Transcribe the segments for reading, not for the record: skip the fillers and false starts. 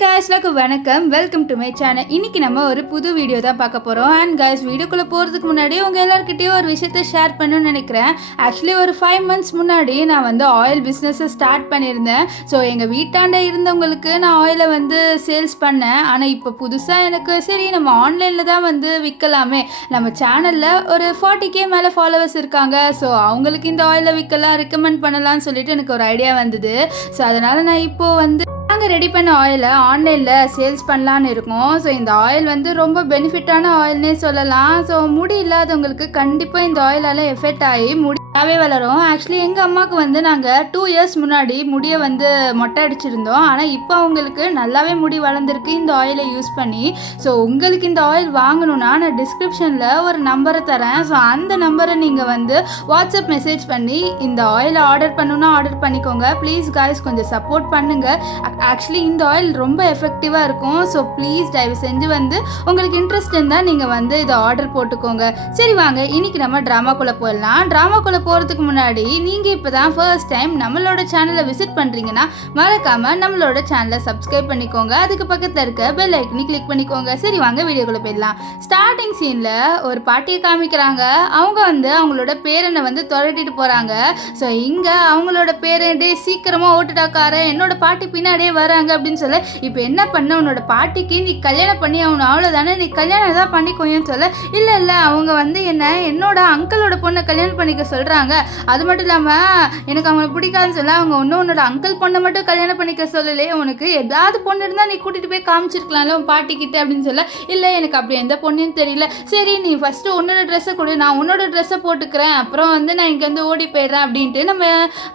guys, வணக்கம். Welcome to my channel. இன்னைக்கு நம்ம ஒரு புது வீடியோ தான் பார்க்க போகிறோம். அண்ட் guys, வீடியோக்குள்ளே போகிறதுக்கு முன்னாடி உங்கள் எல்லாருக்கிட்டையும் ஒரு விஷயத்தை ஷேர் பண்ணணும்னு நினைக்கிறேன். ஆக்சுவலி ஒரு 5 months முன்னாடி நான் வந்து ஆயில் பிஸ்னஸை ஸ்டார்ட் பண்ணியிருந்தேன். ஸோ எங்கள் வீட்டாண்ட இருந்தவங்களுக்கு நான் ஆயிலை வந்து சேல்ஸ் பண்ணேன். ஆனால் இப்போ புதுசாக எனக்கு சரி நம்ம ஆன்லைனில் தான் வந்து விற்கலாமே, நம்ம சேனலில் ஒரு 40K மேலே ஃபாலோவர்ஸ் இருக்காங்க, ஸோ அவங்களுக்கு இந்த ஆயிலை விற்கலாம், ரெக்கமெண்ட் பண்ணலாம்னு சொல்லிட்டு எனக்கு ஒரு ஐடியா வந்தது. ஸோ அதனால் நான் இப்போது வந்து நாங்கள் ரெடி பண்ண ஆயிலை ஆன்லைனில் சேல்ஸ் பண்ணலான்னு இருக்கோம். ஸோ இந்த ஆயில் வந்து ரொம்ப பெனிஃபிட்டான ஆயில்னே சொல்லலாம். ஸோ முடி இல்லாதவங்களுக்கு கண்டிப்பாக இந்த ஆயிலால் எஃபெக்ட் ஆகி முடியாவே வளரும். ஆக்சுவலி எங்கள் அம்மாவுக்கு வந்து நாங்கள் 2 years முன்னாடி முடியை வந்து மொட்டை அடிச்சிருந்தோம். ஆனால் இப்போ அவங்களுக்கு நல்லாவே முடி வளர்ந்துருக்கு இந்த ஆயிலை யூஸ் பண்ணி. ஸோ உங்களுக்கு இந்த ஆயில் வாங்கணுன்னா நான் டிஸ்கிரிப்ஷனில் ஒரு நம்பரை தரேன். ஸோ அந்த நம்பரை நீங்கள் வந்து வாட்ஸ்அப் மெசேஜ் பண்ணி இந்த ஆயிலை ஆர்டர் பண்ணணுன்னா ஆர்டர் பண்ணிக்கோங்க. ப்ளீஸ் காய்ஸ் கொஞ்சம் சப்போர்ட் பண்ணுங்கள். ஆக்சுவலி இந்த ஆயில் ரொம்ப எஃபெக்டிவாக இருக்கும். ஸோ ப்ளீஸ் தயவு செஞ்சு வந்து உங்களுக்கு இன்ட்ரெஸ்ட் இருந்தால் நீங்கள் வந்து இதை ஆர்டர் போட்டுக்கோங்க. சரி வாங்க இன்னைக்கு நம்ம ட்ராமாக்குள்ளே போயிடலாம். ட்ராமாக்குள்ளே போகிறதுக்கு முன்னாடி நீங்கள் இப்போ தான் ஃபர்ஸ்ட் டைம் நம்மளோட சேனலை விசிட் பண்ணுறீங்கன்னா மறக்காமல் நம்மளோட சேனலை சப்ஸ்கிரைப் பண்ணிக்கோங்க. அதுக்கு பக்கத்தில் இருக்க பெல் ஐக்கனை கிளிக் பண்ணிக்கோங்க. சரி வாங்க வீடியோக்குள்ளே போயிடலாம். ஸ்டார்டிங் சீனில் ஒரு பாட்டியை காமிக்கிறாங்க. அவங்க வந்து அவங்களோட பேரனை வந்து துரட்டிட்டு போகிறாங்க. ஸோ இங்கே அவங்களோட பேரண்டே சீக்கிரமாக ஓட்டுட்டாக்கார என்னோட பாட்டி பின்னாடியே வராங்க அப்படின்னு சொல்ல, இப்போ என்ன பண்ண உன்னோட பாட்டிக்கு நீ கல்யாணம் பண்ணி அவனு அவ்வளோதானே, நீ கல்யாணம் தான் பண்ணிக்கோன்னு சொல்ல, இல்லை அவங்க வந்து என்னோட அங்கிளோட பொண்ணை கல்யாணம் பண்ணிக்க சொல்கிறாங்க. அது மட்டும் இல்லாமல் எனக்கு அவங்களை பிடிக்காதுன்னு சொல்ல, அவங்க ஒன்றும் உன்னோட அங்கிள் பொண்ணை மட்டும் கல்யாணம் பண்ணிக்க சொல்லலையே, உனக்கு ஏதாவது பொண்ணு இருந்தால் நீ கூட்டிகிட்டு போய் காமிச்சிருக்கலாம்ல உன் பாட்டிக்கிட்ட அப்படின்னு சொல்ல, இல்லை எனக்கு அப்படி எந்த பொண்ணுன்னு தெரியல, சரி நீ ஃபஸ்ட்டு உன்னோட ட்ரெஸ்ஸை கொடு, நான் உன்னோட ட்ரெஸ்ஸை போட்டுக்கிறேன், அப்புறம் வந்து நான் இங்கேருந்து ஓடி போயிடுறேன் அப்படின்ட்டு நம்ம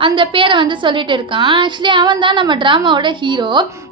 அந்த பேரை வந்து சொல்லிட்டு இருக்கான். ஆக்சுவலி அவன் தான் நம்ம ட்ராமாவோட ஹீரோ.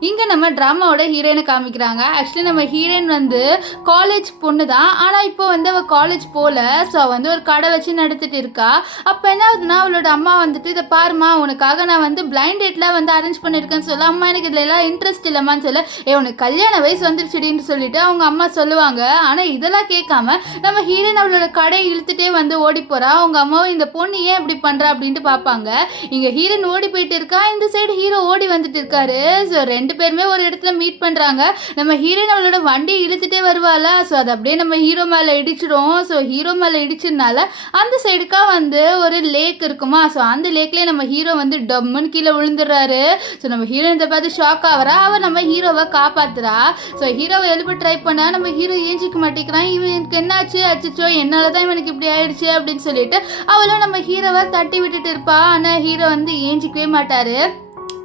இங்கே நம்ம ட்ராமாவோட ஹீரோயினை காமிக்கிறாங்க. ஆக்சுவலி நம்ம ஹீரோயின் வந்து காலேஜ் பொண்ணு தான், ஆனால் இப்போ வந்து அவள் காலேஜ் போகல. ஸோ வந்து ஒரு கடை வச்சு நடத்திட்டு இருக்கா. அப்போ என்ன ஆகுதுன்னா அவளோட அம்மா வந்துட்டு, இதை பாருமா உனக்காக நான் வந்து பிளைண்ட் டேட்லாம் வந்து அரேஞ்ச் பண்ணியிருக்கேன்னு சொல்ல, அம்மா எனக்கு இதில் எல்லாம் இன்ட்ரெஸ்ட் இல்லைம்மான்னு சொல்ல, உனக்கு கல்யாண வயசு வந்துருச்சுடின்னு சொல்லிட்டு அவங்க அம்மா சொல்லுவாங்க. ஆனால் இதெல்லாம் கேட்காம நம்ம ஹீரோயின் அவளோட கடையை இழுத்துட்டே வந்து ஓடி போகிறா. அவங்க அம்மாவும் இந்த பொண்ணு ஏன் இப்படி பண்ணுறா அப்படின்ட்டு பார்ப்பாங்க. இங்கே ஹீரோயின் ஓடி போயிட்டு இருக்கா, இந்த சைடு ஹீரோ ஓடி வந்துட்டு இருக்காரு. ஸோ 2 பேருமே ஒரு இடத்துல மீட் பண்ணுறாங்க. நம்ம ஹீரோயின் அவளோட வண்டி இழுத்துட்டே வருவாளா, ஸோ அது அப்படியே நம்ம ஹீரோ மேலே இடிச்சிடும். ஸோ ஹீரோ மேலே இடிச்சதுனால அந்த சைடுக்கா வந்து ஒரு லேக் இருக்குமா, ஸோ அந்த லேக்லேயே நம்ம ஹீரோ வந்து டம்முன்னு கீழே விழுந்துடுறாரு. ஸோ நம்ம ஹீரோயினை பார்த்து ஷாக் ஆகிறா. அவள் நம்ம ஹீரோவை காப்பாத்துறா. ஸோ ஹீரோவை எழுப்ப ட்ரை பண்ணா நம்ம ஹீரோ ஏஞ்சிக்க மாட்டேங்கிறான். இவனுக்கு என்னாச்சு, அச்சோ என்னால் தான் இவனுக்கு இப்படி ஆயிடுச்சு அப்படின்னு சொல்லிட்டு அவளும் நம்ம ஹீரோவை தட்டி விட்டுட்டு இருப்பா. ஆனால் ஹீரோ வந்து ஏஞ்சிக்கவே மாட்டார்.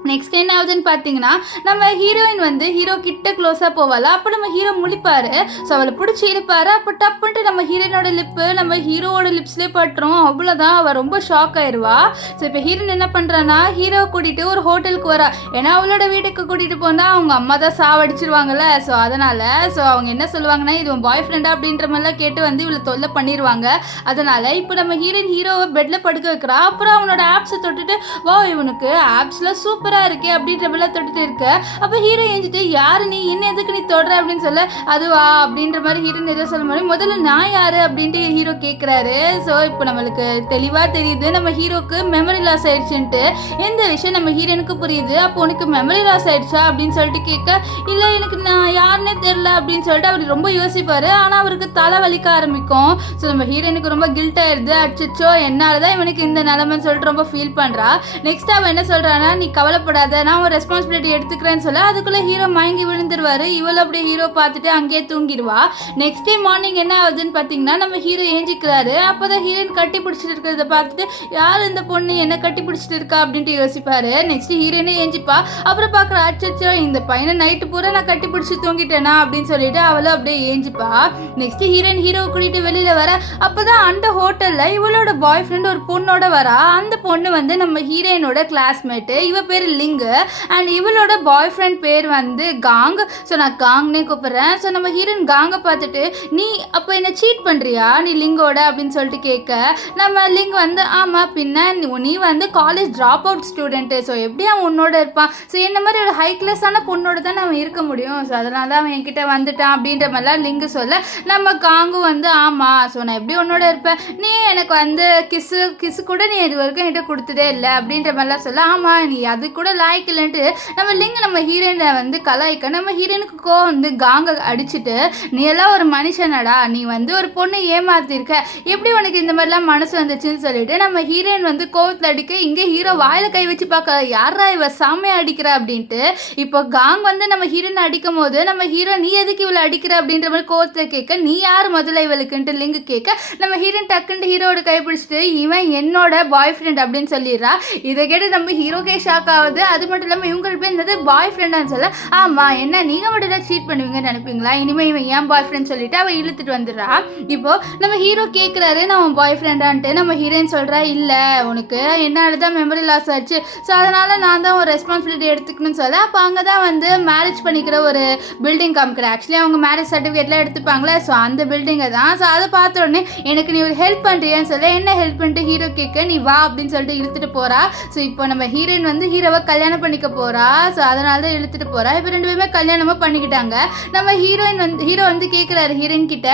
நெக்ஸ்ட் என்ன ஆகுதுன்னு பார்த்தீங்கன்னா நம்ம ஹீரோயின் வந்து ஹீரோ கிட்ட க்ளோஸாக போவாளா. அப்போ நம்ம ஹீரோ முழிப்பார். ஸோ அவளை பிடிச்சி இழுப்பார். அப்போ டப்புன்ட்டு நம்ம ஹீரோயினோட லிப்பு நம்ம ஹீரோவோட லிப்ஸ்லேயே பட்டுரும். அவ்வளோதான், அவள் ரொம்ப ஷாக் ஆயிடுவா. ஸோ இப்போ ஹீரோயின் என்ன பண்ணுறான்னா ஹீரோவை கூட்டிகிட்டு ஒரு ஹோட்டலுக்கு வரா. ஏன்னா அவளோட வீட்டுக்கு கூட்டிகிட்டு போனால் அவங்க அம்மா தான் சாவடிச்சிருவாங்கல்ல. ஸோ அதனால் அவங்க என்ன சொல்லுவாங்கன்னா இது உன் பாய் ஃப்ரெண்டா அப்படின்ற மாதிரிலாம் கேட்டு வந்து இவளை தொல்லை பண்ணிடுவாங்க. அதனால் இப்போ நம்ம ஹீரோவை பெட்டில் படுக்க வைக்கிறா. அப்புறம் அவனோட ஆப்ஸை தொட்டுட்டு வா இவனுக்கு ஆப்ஸில் சூப்பராக இருக்கே அப்படின்ற மாதிரிலாம் தொட்டுட்டு இருக்க. அப்போ ஹீரோ ஏஞ்சிட்டு யாரு நீ, என்ன எதுக்கு நீ தொடுற அப்படின்னு சொல்ல, அதுவா அப்படின்ற மாதிரி ஹீரோயின் எதோ சொல்ல மாதிரி முதல்ல நான் யாரு அப்படின்ட்டு ஹீரோ கேட்குறாரு. ஸோ இப்போ நம்மளுக்கு தெளிவாக தெரியுது நம்ம ஹீரோக்கு மெமரி லாஸ் ஆயிடுச்சுன்ட்டு. எந்த விஷயம் நம்ம ஹீரோனுக்கு புரியுது. அப்போ உனக்கு மெமரி லாஸ் ஆயிடுச்சா அப்படின்னு சொல்லிட்டு கேட்க, இல்லை எனக்கு நான் யாருன்னே தெரியல அப்படின்னு சொல்லிட்டு அவர் ரொம்ப யோசிப்பார். ஆனால் அவருக்கு தலை வலிக்க ஆரம்பிக்கும். ஸோ நம்ம ஹீரோனுக்கு ரொம்ப கில்ட் ஆயிடுது. அச்சோ என்னால் தான் இவனுக்கு இந்த நிலைமைன்னு சொல்லிட்டு ரொம்ப ஃபீல் பண்ணுறா. நெக்ஸ்ட் அவன் என்ன சொல்கிறான்னா நீ கவலைப்படாத, நான் ஒரு ரெஸ்பான்சிபிலிட்டி எடுத்துக்கிறேன்னு சொல்ல அதுக்குள்ளே ஹீரோ மயங்கி விழுந்துருவாரு. இவள் அப்படியே ஹீரோ பார்த்துட்டு அங்கேயே தூங்கிடுவா. நெக்ஸ்ட் டே மார்னிங் என்ன ஆகுதுன்னு பார்த்தீங்கன்னா நம்ம ஹீரோ ஏஞ்சிக்கிறாரு. அப்போ தான் ஹீரோயின் கட்டி பிடிச்சிட்டு இருக்கிறத பார்த்துட்டு யார் இந்த பொண்ணு என்ன கட்டி பிடிச்சிட்டு இருக்கா அப்படின்ட்டு யோசிப்பாரு. நெக்ஸ்ட் ஹீரோயினே ஏஞ்சிப்பா. அப்புறம் பார்க்குற அச்சோ இந்த பையனை நைட்டு பூரா நான் கட்டி பிடிச்சி தூங்கிட்டேனா அப்படின்னு சொல்லிட்டு அவளும் அப்படியே ஏஞ்சிப்பா. நெக்ஸ்ட் ஹீரோயின் ஹீரோவை கூட்டிகிட்டு வெளியில் வர. அப்போ தான் அந்த ஹோட்டலில் இவளோட பாய் ஃப்ரெண்ட் ஒரு பொண்ணோட வரா. அந்த பொண்ணு வந்து நம்ம ஹீரோயினோட கிளாஸ்மேட்டு. இவ பேர் லிங்கு அண்ட் இவளோட பாய் ஃப்ரெண்ட் பேர் வந்து காங். ஸோ நான் காங்னே கூப்பிட்றேன். ஸோ நம்ம ஹீரோயின் காங்கை பார்த்துட்டு நீ அப்போ என்ன சீட் பண்ணுறியா நீ லிங்கோட அப்படின்னு சொல்லிட்டு கேட்க, நம்ம லிங் வந்து ஆமாம் பின்ன நீ வந்து college drop out student, so எப்படி அவன் உன்னோட இருப்பான், ஸோ என்ன மாதிரி ஒரு ஹை கிளாஸான பொண்ணோட தான் அவன் இருக்க முடியும், ஸோ அதனால தான் அவன் என்கிட்ட வந்துட்டான் அப்படின்ற மாதிரிலாம் லிங்கு சொல்ல, நம்ம காங்கும் வந்து ஆமாம் ஸோ நான் எப்படி உன்னோட இருப்பேன், நீ எனக்கு வந்து கிஸ்ஸு கூட நீ இது வரைக்கும் என்கிட்ட கொடுத்ததே இல்லை அப்படின்ற மாதிரிலாம் சொல்ல, ஆமாம் நீ அதுக்கு கூட லாய்க்கு இல்லைன்ட்டு நம்ம லிங்க் நம்ம ஹீரோயினை வந்து கலாய்க்க நம்ம ஹீரோயினுக்கு கோவம் வந்து காங்க அடிச்சுட்டு, நீ எல்லாம் ஒரு மனுஷனடா, நீ வந்து ஒரு பொண்ணு ஏமாத்திருக்க, எப்படி உனக்கு இந்த மாதிரிலாம் மனசு வந்துச்சுன்னு சொல்லிட்டு நம்ம ஹீரோயின் வந்து கோவத்தில் அடிக்க, இங்கே ஹீரோ வாயில கை வச்சு பார்க்க, யாரா இவ சாமையா அடிக்கிற அப்படின்ட்டு. இப்போ காங் வந்து நம்ம ஹீரோயின் அடிக்கும் போது நம்ம ஹீரோ நீ எதுக்கு இவளை அடிக்கிற அப்படின்ற மாதிரி கோவத்தில் கேட்க, நீ யார் முதல்ல இவளுக்குன்ட்டு லிங்க் கேட்க, நம்ம ஹீரோயின் டக்குன்ட்டு ஹீரோட கை பிடிச்சிட்டு இவன் என்னோட பாய் ஃப்ரெண்ட் அப்படின்னு சொல்லிடுறா. இதை கேட்டு நம்ம ஹீரோக்கே ஷாக் ஆகுது. அது மட்டும் இல்லாமல் இவங்க பேர் என்னது பாய் ஃப்ரெண்டான்னு சொல்ல, ஆமா என்ன நீங்கள் மட்டும் தான் சீட் பண்ணுவீங்கன்னு நினைப்பீங்களா, இனிமேல் இவன் ஏன் பாய் ஃப்ரெண்ட் சொல்லிட்டு அவள் இழுத்துட்டு வந்துடுறா. இப்போ நம்ம ஹீரோ கேட்குறாரு நான் பாய் ஃப்ரெண்டான்ட்டு. நம்ம ஹீரோயின் சொல்கிறா, இல்லை உனக்கு என்னால் தான் மெமரி லாஸ் ஆச்சு, ஸோ அதனால் நான் தான் ஒரு ரெஸ்பான்சிபிலிட்டி எடுத்துக்கணும்னு சொல்ல. அப்போ அங்கே தான் வந்து மேரேஜ் பண்ணிக்கிற ஒரு பில்டிங் காமிக்கிற. ஆக்சுவலி அவங்க மேரேஜ் சர்டிஃபிகேட்லாம் எடுத்துப்பாங்களே, ஸோ அந்த பில்டிங்கை தான். ஸோ அதை பார்த்த உடனே எனக்கு நீ ஒரு ஹெல்ப் பண்ணுறியான்னு சொல்ல, என்ன ஹெல்ப் பண்ணிட்டு ஹீரோ கேட்க, நீ வா அப்படின்னு சொல்லிட்டு இழுத்துட்டு போகிறா. ஸோ இப்போ நம்ம ஹீரோயின் வந்து ஹீரோவை கல்யாணம் பண்ணிக்க போகிறா. ஸோ அதனால தான் இழுத்துட்டு போகிறா. இப்போ 2 பேருமே கல்யாணமாக பண்ணிக்கிட்டாங்க. நம்ம ஹீரோ வந்து கேட்குறாரு ஹீரோயின் கிட்ட,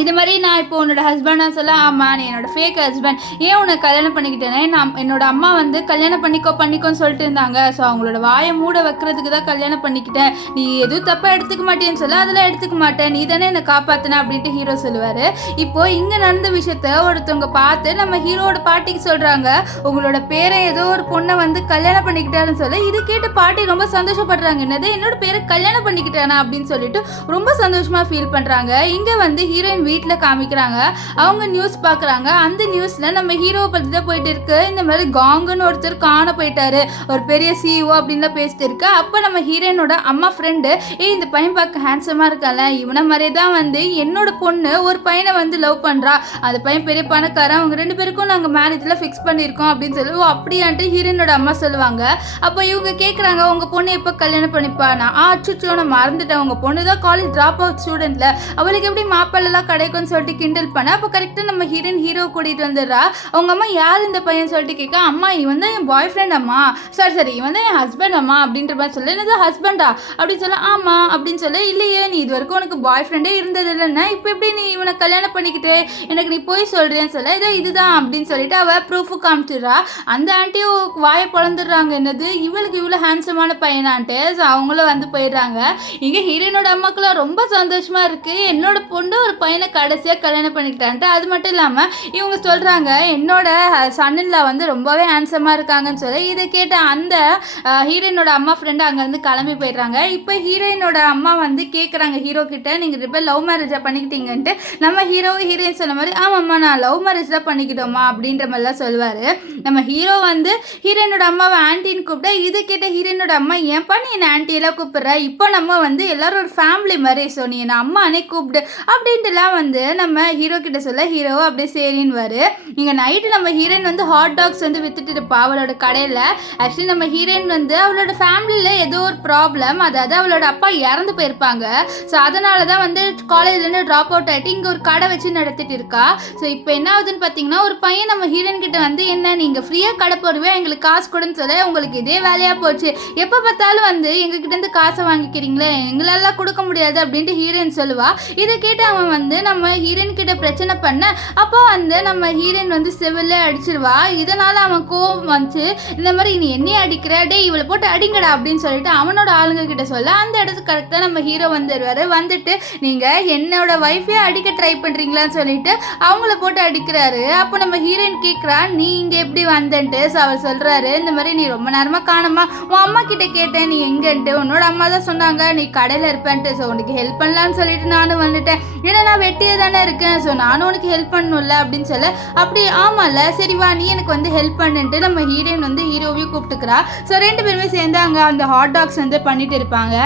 இது மாதிரி நான் இப்போ உன்னோட ஹஸ்பண்டாக சொல்ல, ஆமாம் நீ என்னோட ஃபேக் ஹஸ்பண்ட், ஏன் உன்னை கல்யாணம் பண்ணிக்கிட்டேனே, நான் என்னோட அம்மா வந்து கல்யாணம் பண்ணிக்கோன்னு சொல்லிட்டு இருந்தாங்க, ஸோ அவங்களோட வாயை மூட வைக்கிறதுக்கு தான் கல்யாணம் பண்ணிக்கிட்டேன், நீ எதுவும் தப்பாக எடுத்துக்க மாட்டேன்னு சொல்ல, அதெல்லாம் எடுத்துக்க மாட்டேன், நீ தானே என்னை காப்பாற்றின அப்படின்ட்டு ஹீரோ சொல்லுவார். இப்போது இங்கே நடந்த விஷயத்த ஒருத்தவங்க பார்த்து நம்ம ஹீரோட பாட்டிக்கு சொல்கிறாங்க, உங்களோட பேரை ஏதோ ஒரு பொண்ணை வந்து கல்யாணம் பண்ணிக்கிட்டாருன்னு சொல்ல. இது கேட்டு பாட்டி ரொம்ப சந்தோஷப்படுறாங்க, என்னது என்னோட பேரை கல்யாணம் பண்ணிக்கிட்டானா அப்படின்னு சொல்லிட்டு ரொம்ப சந்தோஷமாக ஃபீல் பண்ணுறாங்க. இங்கே வந்து ஹீரோயின் வீட்டில் காமிக்கிறாங்க, அவங்க நியூஸ் பார்க்குறாங்க. அந்த நியூஸில் நம்ம ஹீரோவை பற்றி தான் போயிட்டு இருக்கு. இந்த மாதிரி காங்குன்னு ஒருத்தர் காண போயிட்டாரு, ஒரு பெரிய சிஇஓ அப்படின்லாம் பேசிட்டு இருக்கு. அப்போ நம்ம ஹீரோயினோட அம்மா ஃப்ரெண்டு, இந்த பையன் பார்க்க ஹேண்ட்ஸமாக இருக்கால, இவனை மாதிரியே தான் வந்து என்னோட பொண்ணு ஒரு பையனை வந்து லவ் பண்ணுறா, அந்த பையன் பெரிய பணக்காரன், அவங்க 2 பேருக்கும் நாங்கள் மேரேஜில் ஃபிக்ஸ் பண்ணியிருக்கோம் அப்படின்னு சொல்லி அப்படியான்ட்டு ஹீரோயினோட அம்மா சொல்லுவாங்க. அப்போ இவங்க கேட்குறாங்க, உங்கள் பொண்ணு எப்போ கல்யாணம் பண்ணிப்பானா, அச்சுச்சோ நான் மறந்துட்டேன், உங்கள் பொண்ணு தான் காலேஜ் ட்ராப் அவுட் ஸ்டூடெண்ட்டில், அவளுக்கு எப்படி மாப்பிள்ளலாம் கிடைக்கும்னு சொல்லிட்டு கிண்டல் பண்ண. அப்போ கரெக்டாக நம்ம ஹீரோ கூட்டிகிட்டு வந்துடுறா. அவங்க அம்மா யார் இந்த பையன் சொல்லிட்டு கேட்க, அம்மா இவன் தான் என் பாய் ஃப்ரெண்ட் அம்மா, சரி இவன் தான் என் ஹஸ்பண்ட் அம்மா அப்படின்ற மாதிரி சொல்ல. என்னது ஹஸ்பண்டா அப்படின்னு சொல்ல, ஆமாம் அப்படின்னு சொல்ல. இல்லையே நீ இது வரைக்கும் உனக்கு பாய் ஃப்ரெண்டே இருந்தது இல்லைன்னா இப்போ எப்படி நீ இவனை கல்யாணம் பண்ணிக்கிட்டு எனக்கு நீ போய் சொல்கிறேன்னு சொல்ல. இதுதான் அப்படின்னு சொல்லிட்டு அவள் ப்ரூஃபு காமிச்சிடுறா. அந்த ஆண்டியும் வாயை பிறந்துடுறாங்க, என்னது இவளுக்கு இவ்வளோ ஹேண்ட்ஸமான பையனான்ட்டு. ஸோ அவங்களும் வந்து போயிடுறாங்க. இங்கே ஹீரோயினோட அம்மாக்கெல்லாம் ரொம்ப சந்தோஷமாக இருக்குது, என்னோட பொண்ணு ஒரு பையனை கடைசியாக கல்யாணம் பண்ணிக்கிட்டான்ட்டு. அது மட்டும் இல்லாமல் இவங்க சொல்கிறாங்க, என்னோட சன்னின்ல வந்து ரொம்பவே ஹேண்ட்ஸமாக இருக்காங்கன்னு சொல்லி. இதை கேட்ட அந்த ஹீரோயினோட அம்மா ஃப்ரெண்டு அங்கேருந்து கிளம்பி போயிடுறாங்க. இப்போ ஹீரோயினோட அம்மா வந்து கேட்குறாங்க ஹீரோ கிட்ட, நீங்கள் 2 பேர் லவ் மேரேஜாக பண்ணிக்கிட்டீங்கன்ட்டு. நம்ம ஹீரோயின் சொன்ன மாதிரி, ஆமாம்மா நான் லவ் மேரேஜ் தான் பண்ணிக்கிட்டோமா அப்படின்ற மாதிரிலாம் சொல்லுவார். நம்ம ஹீரோ வந்து ஹீரோயினோட அம்மாவை ஆன்ட்டின்னு கூப்பிட்டா, இது கேட்ட ஹீரோயினோட அம்மா, ஏன்ப்பா நீ என்னை ஆன்ட்டியெல்லாம் கூப்பிட்ற, இப்போ நம்ம வந்து எல்லாரும் ஒரு ஃபேமிலி மாதிரி, ஸோ நீ என்னை அம்மானே கூப்பிடு அப்படின்ட்டுலாம் வந்து நம்ம ஹீரோ கிட்ட சொல்ல. ஹீரோ அப்படியே சரின்னு வரு. இங்கே நைட்டு நம்ம ஹீரோயின் வந்து ஹாட் டாக்ஸ் வந்து வித்துட்டு இருப்பா அவளோட கடையில். ஆக்சுவலி நம்ம ஹீரோயின் வந்து அவளோட ஃபேமிலியில் ஏதோ ஒரு ப்ராப்ளம், அதாவது அவளோட அப்பா இறந்து போயிருப்பாங்க. ஸோ அதனால தான் வந்து காலேஜ்லேருந்து ட்ராப் அவுட் ஆகிட்டு இங்கே ஒரு கடை வச்சு நடத்திட்டு இருக்கா. ஸோ இப்போ என்ன ஆகுதுன்னு பார்த்தீங்கன்னா, ஒரு பையன் நம்ம ஹீரோயின் கிட்ட வந்து, என்ன நீங்கள் ஃப்ரீயாக கடை போடுவே எங்களுக்கு காசு கொடுன்னு சொல்ல, உங்களுக்கு இதே வேலையாக போச்சு, எப்போ பார்த்தாலும் வந்து எங்ககிட்டேருந்து காசை வாங்கிக்கிறீங்களே, எங்களெல்லாம் கொடுக்க முடியாது அப்படின்ட்டு ஹீரோயின் சொல்லுவா. இதை கேட்டு அவன் வந்து நம்ம ஹீரோயின் கிட்ட பிரச்சனை பண்ண, அப்போ வந்து நம்ம ஹீரோயின் வந்து செவில அடிச்சிருவா. இதனால அவன் கோவம் வந்து, இந்த மாதிரி நீ என்னையே அடிக்கிற, டே இவளை போட்டு அடிங்கடா அப்படின்னு சொல்லிட்டு அவனோட ஆளுங்க கிட்ட சொல்ல. அந்த இடத்துக்கு கரெக்டாக நம்ம ஹீரோ வந்துடுவாரு. வந்துட்டு நீங்கள் என்னோட ஒய்ஃபே அடிக்க ட்ரை பண்ணுறீங்களான்னு சொல்லிட்டு அவங்கள போட்டு அடிக்கிறாரு. அப்போ நம்ம ஹீரோயின் கேட்குறா, நீ இங்கே எப்படி வந்தன்ட்டு. ஸோ அவர் சொல்கிறாரு, இந்த மாதிரி நீ ரொம்ப நேரமாக காணுமா, உன் அம்மா கிட்ட கேட்டேன் நீ எங்கன்ட்டு, உன்னோட அம்மா தான் சொன்னாங்க நீ கடையில் இருப்பேன்ட்டு, ஸோ உனக்கு ஹெல்ப் பண்ணலான்னு சொல்லிட்டு நானும் வந்துட்டேன், ஏன்னா நான் வெட்டியே தானே இருக்கேன், ஸோ நானும் உனக்கு ஹெல்ப் பண்ணணும்ல அப்படின்னு சொல்ல. அப்படி ஆமாம்ல சரி வா நீ எனக்கு வந்து ஹெல்ப் பண்ணுன்ட்டு நம்ம ஹீரோயின் வந்து ஹீரோவையும் கூப்பிட்டுக்கிறா. ஸோ 2 பேருமே சேர்ந்து அங்கே அந்த ஹாட் டாக்ஸ் வந்து பண்ணிட்டு இருப்பாங்க.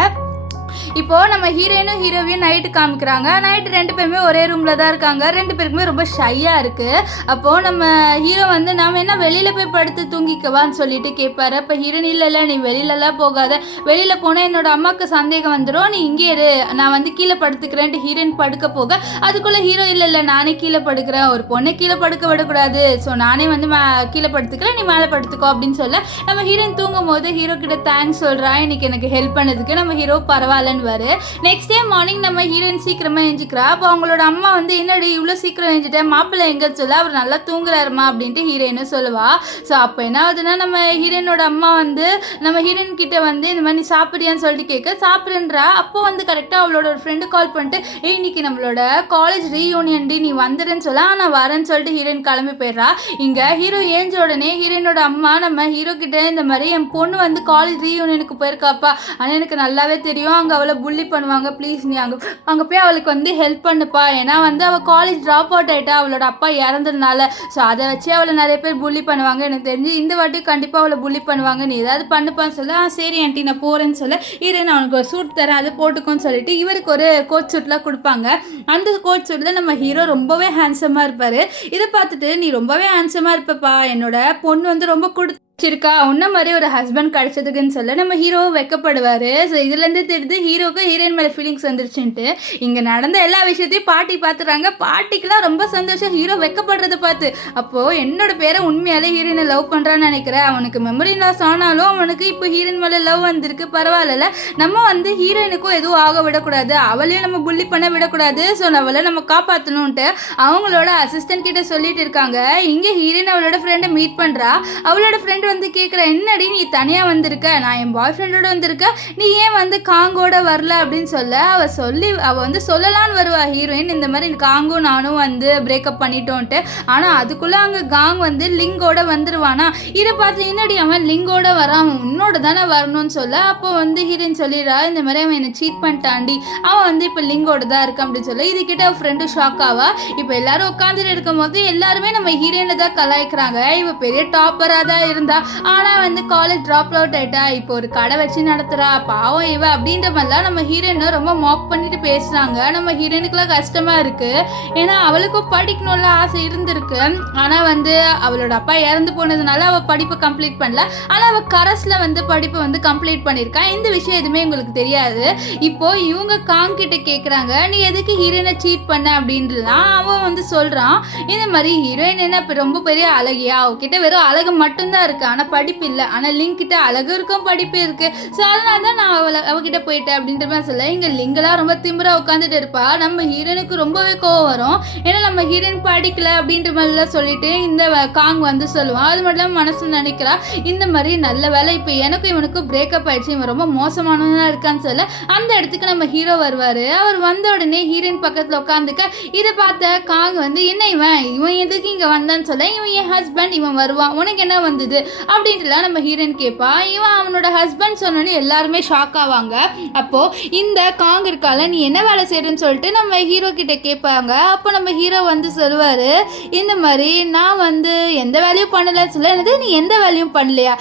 இப்போது நம்ம ஹீரோயினும் ஹீரோவையும் நைட்டு காமிக்கிறாங்க. நைட்டு 2 பேருமே ஒரே ரூமில் தான் இருக்காங்க. 2 பேருக்குமே ரொம்ப ஷையாக இருக்குது. அப்போது நம்ம ஹீரோ வந்து நாம் என்ன வெளியில் போய் படுத்து தூங்கிக்கவான்னு சொல்லிட்டு கேட்பாரு. அப்போ ஹீரோயின் இல்லை நீ வெளியிலலாம் போகாத, வெளியில் போனால் என்னோட அம்மாவுக்கு சந்தேகம் வந்துடும், நீ இங்கே இரு, நான் வந்து கீழே படுத்துக்கிறேன்ட்டு ஹீரோயின் படுக்க போக, அதுக்குள்ளே ஹீரோ இல்லை நானே கீழே படுக்கிறேன், ஒரு பொண்ணை கீழே படுக்க விடக்கூடாது, ஸோ நானே வந்து கீழே படுத்துக்கிறேன், நீ மேலே படுத்துக்கோ அப்படின்னு சொல்ல. நம்ம ஹீரோயின் தூங்கும் போது ஹீரோ கிட்ட தேங்க்ஸ் சொல்கிறா, இன்னைக்கு எனக்கு ஹெல்ப் பண்ணதுக்கு. நம்ம ஹீரோ பரவாயில்ல காலன்வாரு. நெக்ஸ்ட் டே மார்னிங் நம்ம ஹீரோயின் சீக்கிரமாக எழுஞ்சிக்கிறா. அப்போ அவங்களோட அம்மா வந்து என்னடி இவ்வளோ சீக்கிரம் எழுஞ்சிட்டேன், மாப்பிள்ளை எங்கன்னு சொல்ல அவர் நல்லா தூங்குறாருமா அப்படின்ட்டு ஹீரோயினும் சொல்லுவா. ஸோ அப்போ என்ன ஆகுதுன்னா நம்ம ஹீரோயினோட அம்மா வந்து நம்ம ஹீரோயின் கிட்ட வந்து இந்த மாதிரி நீ சாப்பிட்றியான்னு சொல்லிட்டு கேட்க சாப்பிட்றா. அப்போ வந்து கரெக்டாக அவளோட ஒரு ஃப்ரெண்டு கால் பண்ணிட்டு இன்னைக்கு நம்மளோட காலேஜ் ரீயூனியன் டி நீ வந்துடுன்னு சொல்ல நான் வரேன்னு சொல்லிட்டு ஹீரோயின் கிளம்பி போயிடுறா. இங்கே ஹீரோ ஏஞ்ச உடனே ஹீரோயினோட அம்மா நம்ம ஹீரோ கிட்ட இந்த மாதிரி என் பொண்ணு வந்து காலேஜ் ரீயூனியனுக்கு போயிருக்காப்பா, ஆனால் எனக்கு நல்லாவே தெரியும் அங்கே அவளை புள்ளி பண்ணுவாங்க, ப்ளீஸ் நீ அங்கே போய் அவளுக்கு வந்து ஹெல்ப் பண்ணுப்பா, ஏன்னா வந்து அவள் காலேஜ் ட்ராப் அவுட் ஆகிட்டா அவளோட அப்பா இறந்ததுனால. ஸோ அதை வச்சு அவளை நிறைய பேர் புள்ளி பண்ணுவாங்க, எனக்கு தெரிஞ்சு இந்த வாட்டி கண்டிப்பாக அவளை புள்ளி பண்ணுவாங்க, நீ ஏதாவது பண்ணுப்பான்னு சொல்ல சரி ஆண்டி நான் போகிறேன்னு சொல்ல நான் அவனுக்கு ஒரு சூட் தரேன் அதை போட்டுக்கோன்னு சொல்லிட்டு இவருக்கு ஒரு கோட் சூட்லாம் கொடுப்பாங்க. அந்த கோட் சூட்டில் நம்ம ஹீரோ ரொம்பவே ஹேண்ட்ஸமாக இருப்பார். இதை பார்த்துட்டு நீ ரொம்பவே ஹேண்ட்ஸமாக இருப்பப்பா, என்னோட பொண்ணு வந்து ரொம்ப இருக்கா உன்ன மாதிரி ஒரு ஹஸ்பண்ட் கிடைச்சதுக்குன்னு சொல்ல நம்ம ஹீரோ வெக்கப்படுவார். ஸோ இதுலேருந்து தெரிஞ்சு ஹீரோக்கு ஹீரோயின் மேலே ஃபீலிங்ஸ் வந்துருச்சுன்ட்டு இங்கே நடந்த எல்லா விஷயத்தையும் பாட்டி பார்த்துறாங்க. பாட்டிக்கெலாம் ரொம்ப சந்தோஷம் ஹீரோ வெக்கப்படுறதை பார்த்து. அப்போது என்னோட பேரை உண்மையாலே ஹீரோயினை லவ் பண்ணுறான்னு நினைக்கிறேன், அவனுக்கு மெமரி லாஸ் ஆனாலும் அவனுக்கு இப்போ ஹீரோயின் மேலே லவ் வந்திருக்கு, பரவாயில்ல நம்ம வந்து ஹீரோயினுக்கும் எதுவும் ஆக விடக்கூடாது, அவளையும் நம்ம புள்ளி பண்ண விடக்கூடாது, ஸோ அவளை நம்ம காப்பாற்றணுன்ட்டு அவங்களோட அசிஸ்டன்ட் கிட்ட சொல்லிட்டு இருக்காங்க. இங்கே ஹீரோயின் அவளோட ஃப்ரெண்டை மீட் பண்ணுறா. அவளோட ஃப்ரெண்ட் வந்து கேட்குற என்னடி நீ தனியாக வந்திருக்க, நான் என் பாய் ஃப்ரெண்டோட வந்திருக்க, நீ ஏன் வந்து காங்கோட வரல அப்படின்னு சொல்ல அவள் வந்து சொல்லலான்னு வருவா ஹீரோயின் இந்த மாதிரி காங்கும் நானும் வந்து பிரேக்கப் பண்ணிட்டோன்ட்டு. ஆனால் அதுக்குள்ளே அங்கே காங் வந்து லிங்கோட வந்துடுவானா. இதை பார்த்து என்னடி அவன் லிங்கோட வரான் உன்னோட தானே வரணும்னு சொல்ல அப்போ வந்து ஹீரோயின் சொல்லிடுறா இந்த மாதிரி அவன் என்னை சீட் பண்ணிட்டாண்டி, அவன் வந்து இப்போ லிங்கோட தான் இருக்கான் அப்படின்னு சொல்ல இதுக்கிட்ட அவள் ஃப்ரெண்டு ஷாக் ஆவா. இப்போ எல்லாரும் உட்காந்துட்டு இருக்கும் போது எல்லாருமே நம்ம ஹீரோயினை தான் கலாய்க்கிறாங்க, இவ பெரிய டாப்பராக தான் இருந்தா ஆனால் வந்து காலேஜ் ட்ராப் அவுட் ஆகிட்டா, இப்போ ஒரு கடை வச்சு நடத்துகிறா பாவம் இவ அப்படின்ற மாதிரிலாம் நம்ம ஹீரோயினை ரொம்ப மாக் பண்ணிட்டு பேசுகிறாங்க. நம்ம ஹீரோயினுக்குலாம் கஷ்டமாக இருக்குது, ஏன்னா அவளுக்கும் படிக்கணும்ல ஆசை இருந்திருக்கு, ஆனால் வந்து அவளோட அப்பா இறந்து போனதுனால அவள் படிப்பை கம்ப்ளீட் பண்ணல, ஆனால் அவள் கரஸில் வந்து படிப்பை வந்து கம்ப்ளீட் பண்ணியிருக்கா. இந்த விஷயம் எதுவுமே உங்களுக்கு தெரியாது. இப்போது இவங்க காங் கிட்ட கேட்குறாங்க நீ எதுக்கு ஹீரோயினை சீட் பண்ண அப்படின்றலாம். அவன் வந்து சொல்கிறான் இந்த மாதிரி ஹீரோயின் என்ன இப்போ ரொம்ப பெரிய அழகியா, அவகிட்ட வெறும் அழகு மட்டும்தான் இருக்குது ஆனால் படிப்பு இல்லை, ஆனால் லிங்க் கிட்ட அழகு இருக்கும் படிப்பு இருக்கு, ஸோ அதனால தான் நான் அவகிட்ட போயிட்டேன் அப்படின்ற மாதிரி சொல்ல இங்கே லிங்கெல்லாம் ரொம்ப திமிரா உட்காந்துட்டு இருப்பா. நம்ம ஹீரோனுக்கு ரொம்பவே கோவம் வரும், ஏன்னா நம்ம ஹீரோயின் படிக்கல அப்படின்ற மாதிரிலாம் சொல்லிட்டு இந்த காங் வந்து சொல்லுவான். அது மட்டும் இல்லாமல் மனசில் நினைக்கிறா இந்த மாதிரி நல்ல வேலை இப்போ எனக்கும் இவனுக்கும் பிரேக்கப் ஆயிடுச்சு, இவன் ரொம்ப மோசமானவனா இருக்கான்னு சொல்ல அந்த இடத்துக்கு நம்ம ஹீரோ வருவார். அவர் வந்த உடனே ஹீரோயின் பக்கத்தில் உட்காந்துக்க இதை பார்த்த காங் வந்து என்ன இவன் எதுக்கு இங்கே வந்தான்னு சொல்ல இவன் என் ஹஸ்பண்ட், இவன் வருவான், உனக்கு என்ன வந்தது அப்படின்ட்டுலாம் நம்ம ஹீரோயின் கேட்பா. இவன் அவனோட ஹஸ்பண்ட் சொன்னோன்னு எல்லாருமே ஷாக் ஆவாங்க. அப்போது இந்த காங் இருக்கால நீ என்ன வேலை செய்யறன்னு சொல்லிட்டு நம்ம ஹீரோ கிட்ட கேட்பாங்க. அப்போ நம்ம ஹீரோ வந்து சொல்லுவார் இந்த மாதிரி நான் வந்து எந்த வேலையும் பண்ணலன்னு சொல்ல என்னது நீ எந்த வேலையும் பண்ணலையா,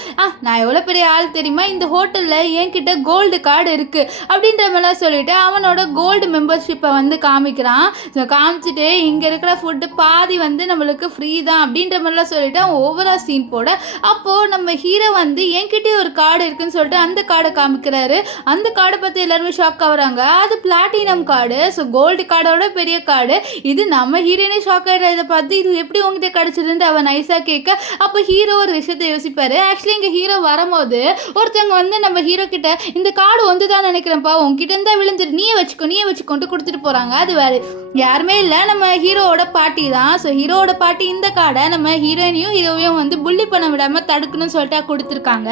நான் எவ்வளோ பெரிய ஆள் தெரியுமா, இந்த ஹோட்டலில் என்கிட்ட கோல்டு கார்டு இருக்குது அப்படின்ற மாதிரிலாம் சொல்லிட்டு அவனோட கோல்டு மெம்பர்ஷிப்பை வந்து காமிக்கிறான். ஸோ காமிச்சிட்டு இங்கே இருக்கிற ஃபுட்டு பாதி வந்து நம்மளுக்கு ஃப்ரீ தான் அப்படின்ற மாதிரிலாம் சொல்லிட்டு அவன் ஓவராக சீன் போட அப்போது நம்ம ஹீரோ வந்து என்கிட்டயே ஒரு கார்டு இருக்குன்னு சொல்லிட்டு அந்த கார்டை காமிக்கிறாரு. அந்த கார்டை பற்றி எல்லாருமே ஷாக் ஆகுறாங்க, அது பிளாட்டினம் கார்டு, ஸோ கோல்டு கார்டோட பெரிய கார்டு. இது நம்ம ஹீரோனே ஷாக் ஆகிற இதை பார்த்து இது எப்படி உங்ககிட்ட கிடச்சிதுன்ட்டு அவன் நைஸாக கேட்க அப்போ ஹீரோ ஒரு விஷயத்தை யோசிப்பார். ஆக்சுவலி இங்கே ஹீரோ வரும்போது ஒருத்தவங்க வந்து நம்ம ஹீரோ கிட்ட இந்த கார்டு வந்து தான் நினைக்கிறேன்ப்பா உங்ககிட்ட இருந்தால் விழுந்துட்டு நீயே வச்சுக்கொண்டு கொடுத்துட்டு போகிறாங்க, அது வேறு யாருமே இல்லை நம்ம ஹீரோவோட பாட்டி தான். ஸோ ஹீரோவோட பாட்டி இந்த கார்டை நம்ம ஹீரோவையும் வந்து புள்ளி பண்ண விடாமல் தடுக்கணும்னு சொல்லிட்டு கொடுத்துருக்காங்க.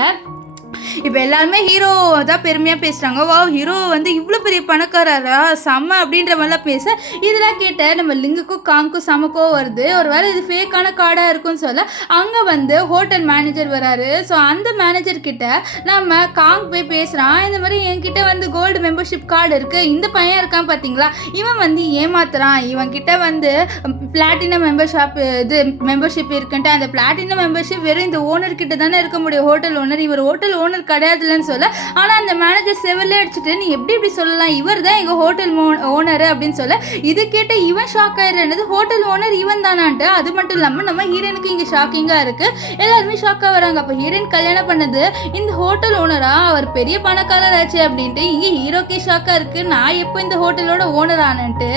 இப்போ எல்லாருமே ஹீரோ தான் பெருமையாக பேசுகிறாங்க, வா ஹீரோ வந்து இவ்வளோ பெரிய பணக்காரரா செம்ம அப்படின்ற மாதிரிலாம் பேச இதெல்லாம் கேட்ட நம்ம லிங்குக்கும் காங்க்கும் செமக்கோ வருது. ஒரு வேளை இது ஃபேக்கான கார்டாக இருக்குன்னு சொல்ல அங்கே வந்து ஹோட்டல் மேனேஜர் வராரு. ஸோ அந்த மேனேஜர் கிட்ட நம்ம காங் போய் பேசுகிறான், இந்த மாதிரி என்கிட்ட வந்து கோல்டு மெம்பர்ஷிப் கார்டு இருக்குது, இந்த பையன் இருக்கான் பார்த்தீங்களா இவன் வந்து ஏமாத்துறான், இவன் கிட்ட வந்து பிளாட்டினம் மெம்பர்ஷிப் இருக்குன்ட்டு அந்த பிளாட்டினம் மெம்பர்ஷிப் வெறும் இந்த ஓனர் கிட்ட தானே இருக்க முடியும், ஹோட்டல் ஓனர், இவர் ஹோட்டல் ஓனர் கிடையாதுலன்னு சொல்ல ஆனால் அந்த மேனேஜர் செவல்ல அடிச்சுட்டு நீ எப்படி சொல்லலாம் இவர் தான் எங்கள் ஹோட்டல் ஓனர் அப்படின்னு சொல்ல இது கேட்ட இவன் ஷாக் ஆயிடுறது ஹோட்டல் ஓனர் இவன் தானான்ட்டு. அது மட்டும் இல்லாமல் நம்ம ஹீரோனுக்கு இங்கே ஷாக்கிங்காக இருக்குது, எல்லாருமே ஷாக்காக வராங்க. அப்போ ஹீரோயின் கல்யாணம் பண்ணது இந்த ஹோட்டல் ஓனரா, அவர் பெரிய பணக்காரர் ஆச்சு அப்படின்ட்டு இங்கே ஹீரோக்கே ஷாக்காக இருக்குது, நான் எப்போ இந்த ஹோட்டலோட ஓனர் ஆனன்ட்டு.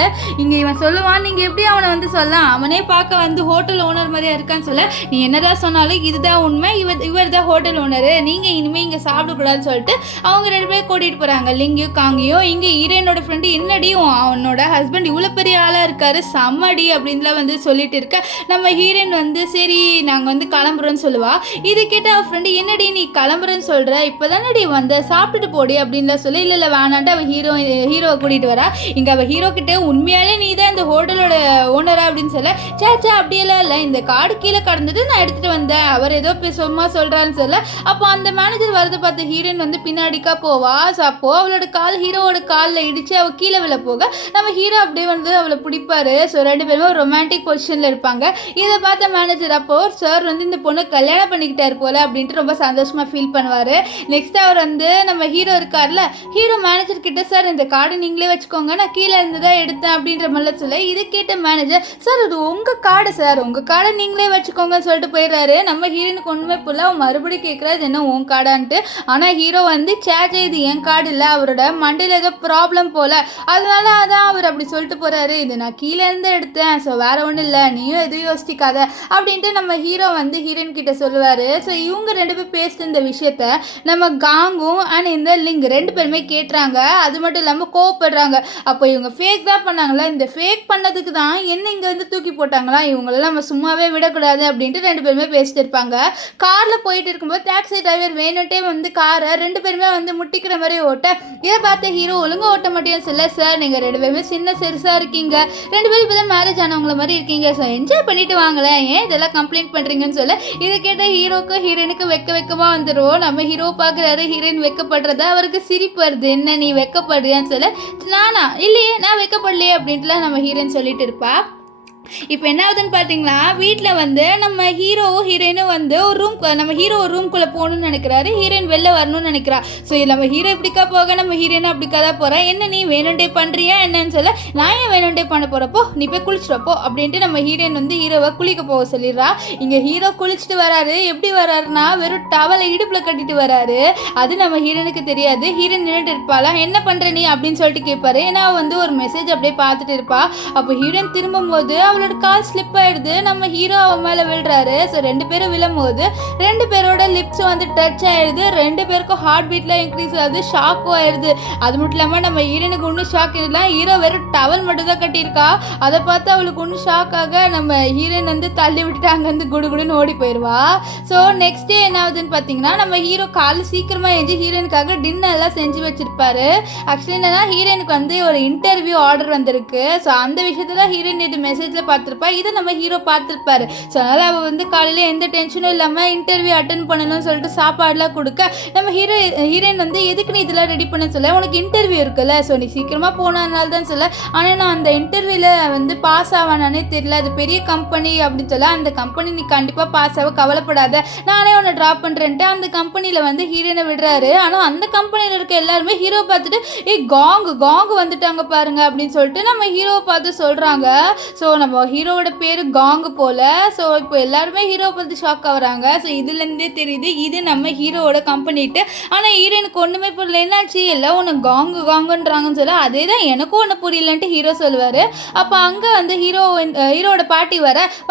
இங்கே இவன் சொல்லுவான் நீங்கள் எப்படி அவனை வந்து சொல்லலாம், அவனே பார்க்க வந்து ஹோட்டல் ஓனர் மாதிரியா இருக்கான்னு சொல்ல நீ என்னதான் சொன்னாலும் இதுதான் உண்மை, இவர் தான் ஹோட்டல் ஓனரு, நீங்கள் இனிமேல் யாருமே இங்கே சாப்பிடக்கூடாதுன்னு சொல்லிட்டு அவங்க 2 பேரும் கூட்டிகிட்டு போகிறாங்க, லிங்கையும் காங்கியும். இங்கே ஹீரோயினோட ஃப்ரெண்டு என்னடி அவனோட ஹஸ்பண்ட் இவ்வளோ பெரிய ஆளாக இருக்காரு சம்மடி அப்படின்லாம் வந்து சொல்லிட்டு இருக்க நம்ம ஹீரோயின் வந்து சரி நாங்கள் வந்து கிளம்புறோன்னு சொல்லுவா. இது கேட்ட அவள் ஃப்ரெண்டு என்னடி நீ கிளம்புறேன்னு சொல்கிற, இப்போ தானடி வந்த சாப்பிட்டுட்டு போடி அப்படின்லாம் சொல்லி இல்லை வேணான்ட்டு அவள் ஹீரோவை கூட்டிகிட்டு வரா. இங்கே அவள் ஹீரோ கிட்டே உண்மையாலே நீ தான் இந்த ஹோட்டலோட ஓனரா அப்படின்னு சொல்ல சேச்சா அப்படியெல்லாம் இல்லை, இந்த கார்டு கீழே கடந்துட்டு நான் எடுத்துகிட்டு வந்தேன், அவர் ஏதோ சும்மா சொல்கிறான்னு சொல்ல. அப்போ அந்த மேனேஜர் வரதை பார்த்து ஹீரோயின் வந்து பின்னாடிக்கா போவா. ஸோ அப்போது அவளோட ஹீரோவோட காலில் இடித்து அவள் கீழே விழ போக நம்ம ஹீரோ அப்படியே வந்து அவளை பிடிப்பாரு. ஸோ 2 பேருமே ஒரு ரொமான்டிக் பொசிஷனில் இருப்பாங்க. இதை பார்த்த மேனேஜர் அப்போ சார் வந்து இந்த பொண்ணை கல்யாணம் பண்ணிக்கிட்டாரு போல அப்படின்ட்டு ரொம்ப சந்தோஷமாக ஃபீல் பண்ணுவார். நெக்ஸ்ட் அவர் வந்து நம்ம ஹீரோ இருக்கார்ல, ஹீரோ மேனேஜர் கிட்ட சார் இந்த கார்டு நீங்களே வச்சுக்கோங்க, நான் கீழே இருந்து தான் எடுத்தேன் அப்படின்ற மாதிரிலாம் சொல்ல. இதை கேட்ட மேனேஜர் சார் அது உங்கள் கார்டு சார், உங்கள் கார்டை நீங்களே வச்சுக்கோங்கன்னு சொல்லிட்டு போயிடுறாரு. நம்ம ஹீரோனுக்கு ஒன்றுமே புரியல, அவன் மறுபடியும் கேட்குறாரு என்ன உன் கார்டான்ட்டு. ஆனால் ஹீரோ வந்து சேச்சே இது என் கார்டு இல்லை, அவரோட மண்டையில் ஏதோ ப்ராப்ளம் போல், அதனால அதான் அவர் அப்படி சொல்லிட்டு போகிறாரு, இது நான் கீழே இருந்து எடுத்தேன், ஸோ வேறு ஒன்றும் இல்லை நீயும் எதுவும் யோசிக்காத அப்படின்ட்டு நம்ம ஹீரோ வந்து ஹீரோயின் கிட்ட சொல்லுவார். ஸோ இவங்க 2 பேர் பேசிட்டு இந்த விஷயத்த நம்ம காங்கும் அண்ட் இந்த லிங்க் 2 பேருமே கேட்டுறாங்க. அது மட்டும் இல்லாமல் கோவப்படுறாங்க. அப்போ இவங்க ஃபேக் தான் பண்ணாங்களா, இந்த ஃபேக் பண்ணதுக்கு தான் என்ன இங்கே வந்து தூக்கி போட்டாங்களா, இவங்களெல்லாம் நம்ம சும்மாவே விடக்கூடாது அப்படின்ட்டு 2 பேருமே பேசிட்டு இருப்பாங்க. காரில் போயிட்டு இருக்கும்போது டாக்ஸி டிரைவர் வேணுட்டே வந்து காரை 2 பேருமே வந்து முட்டிக்கிற மாதிரி ஓட்ட, இதை பார்த்த ஹீரோ ஒழுங்காக ஓட்ட மாட்டேன்னு சொல்ல சார் நீங்கள் 2 பேருமே சின்ன சிறுசாக இருக்கீங்க, 2 பேரும் இப்போ தான் மேரேஜ் ஆனவங்கள மாதிரி இருக்கீங்க, ஸோ என்ஜாய் பண்ணிட்டு வாங்களேன், ஏன் இதெல்லாம் கம்ப்ளைண்ட் பண்ணுறீங்கன்னு சொல்ல. இதை கேட்ட ஹீரோக்கும் ஹீரோயினுக்கு வெக்கமாக வந்துடும். நம்ம ஹீரோ பார்க்குறாரு, ஹீரோயின் வெக்கப்படுறத அவருக்கு சிரிப்பு வருது, என்ன நீ வெக்கப்படுறியான்னு சொல்ல, நானா இல்லையே நான் வெக்கப்படலையே அப்படின்ட்டுலாம் நம்ம ஹீரோயின் சொல்லிட்டு இருப்பா. இப்போ என்ன ஆகுதுன்னு பார்த்தீங்களா, வீட்டில் வந்து நம்ம ஹீரோயினும் வந்து ஒரு ரூம்குள்ளே போகணும்னு நினைக்கிறாரு, ஹீரோயின் வெளில வரணும்னு நினைக்கிறா. ஸோ நம்ம ஹீரோ இப்படிக்கா போக நம்ம ஹீரோயின் அப்படிக்கா தான் போகிறேன், என்ன நீ வேணுண்டே பண்ணுறியா என்னன்னு சொல்ல, நான் ஏன் வேணுண்டே பண்ண போகிறப்போ நீ போய் குளிச்சுட்டப்போ அப்படின்ட்டு நம்ம ஹீரோயின் வந்து ஹீரோவை குளிக்க போக சொல்லிடுறா. இங்கே ஹீரோ குளிச்சுட்டு வராரு, எப்படி வராருன்னா வெறும் டவலை இடுப்பில் கட்டிட்டு வராரு. அது நம்ம ஹீரோனுக்கு தெரியாது. ஹீரோயின் நின்றுட்டு இருப்பாளா, என்ன பண்ணுற நீ அப்படின்னு சொல்லிட்டு கேட்பாரு. ஏன்னா வந்து ஒரு மெசேஜ் அப்படியே பார்த்துட்டு இருப்பா. அப்போ ஹீரோயின் திரும்பும்போது அவளோட கால் ஸ்லிப் ஆயிடுது, நம்ம ஹீரோ அவன் மேலே விழுறாரு. ஸோ 2 பேரும் விழும்போது 2 பேரோட லிப்ஸ் வந்து டச் ஆயிடுது, 2 பேருக்கும் ஹார்ட் பீட்லாம் இன்க்ரீஸ் ஆகுது, ஷாக்கும் ஆயிடுது. அது மட்டும் இல்லாமல் நம்ம ஹீரோனுக்கு ஒன்றும் ஷாக் இல்லை, ஹீரோ வெறும் டவல் மட்டும் தான் கட்டியிருக்கா. அதை பார்த்து அவளுக்கு ஒன்றும் ஷாக் ஆக நம்ம ஹீரோயின் வந்து தள்ளி விட்டுட்டு அங்கேருந்து குடுகுடுன்னு ஓடி போயிடுவா. ஸோ நெக்ஸ்ட் டே என்ன ஆகுதுன்னு பார்த்தீங்கன்னா, நம்ம ஹீரோ காலை சீக்கிரமாக எழுந்து ஹீரோயினுக்காக டின்னர் எல்லாம் செஞ்சு வச்சிருப்பாரு. ஆக்சுவலி என்னன்னா ஹீரோயினுக்கு வந்து ஒரு இன்டர்வியூ ஆர்டர் வந்திருக்கு. ஸோ அந்த விஷயத்துல ஹீரோயின் இது மெசேஜில் பார்த்துருப்பா, இதை நம்ம ஹீரோ பார்த்துருப்பாரு. ஸோ அதனால் அவள் வந்து காலையில் எந்த டென்ஷனும் இல்லாமல் இன்டர்வியூ அட்டன் பண்ணணும்னு சொல்லிட்டு சாப்பாடுலாம் கொடுக்க, நம்ம ஹீரோயின் வந்து எதுக்கு நீ இதெல்லாம் ரெடி பண்ண சொல்ல, உனக்கு இன்டர்வியூ இருக்குல்ல, ஸோ நீ சீக்கிரமாக போனதுனால தான் சொல்ல, ஆனால் நான் அந்த இன்டர்வியூவில் வந்து பாஸ் ஆவானே தெரியல, அது பெரிய கம்பெனி அப்படின்னு சொல்ல, அந்த கம்பெனி நீ கண்டிப்பாக பாஸ் ஆக கவலைப்படாத, நானே உன்னை ட்ராப் பண்ணுறேன்ட்டு அந்த கம்பெனியில் வந்து ஹீரோயினை விடுறாரு. ஆனால் அந்த கம்பெனியில் இருக்க எல்லாருமே ஹீரோ பார்த்துட்டு காங்கு வந்துட்டாங்க பாருங்க அப்படின்னு சொல்லிட்டு நம்ம ஹீரோவை பார்த்து சொல்கிறாங்க. ஸோ நம்ம ஹீரோவோட பேர் காங்கு போல். ஸோ இப்போ எல்லாருமே ஹீரோவை பார்த்து ஷாக் ஆகுறாங்க. ஸோ இதுலேருந்தே தெரியுது இது நம்ம ஹீரோவோட கம்பெனிட்டு. ஆனால் ஹீரோனுக்கு ஒன்றுமே புரியல, என்னாச்சு எல்லாம் ஒன்று காங்குன்றாங்கன்னு சொல்ல, அதே தான் எனக்கும் ஒன்று புரியலன்ட்டு ஹீரோ சொல்லுவார். அப்போ அங்கே வந்து ஹீரோவோட பாட்டி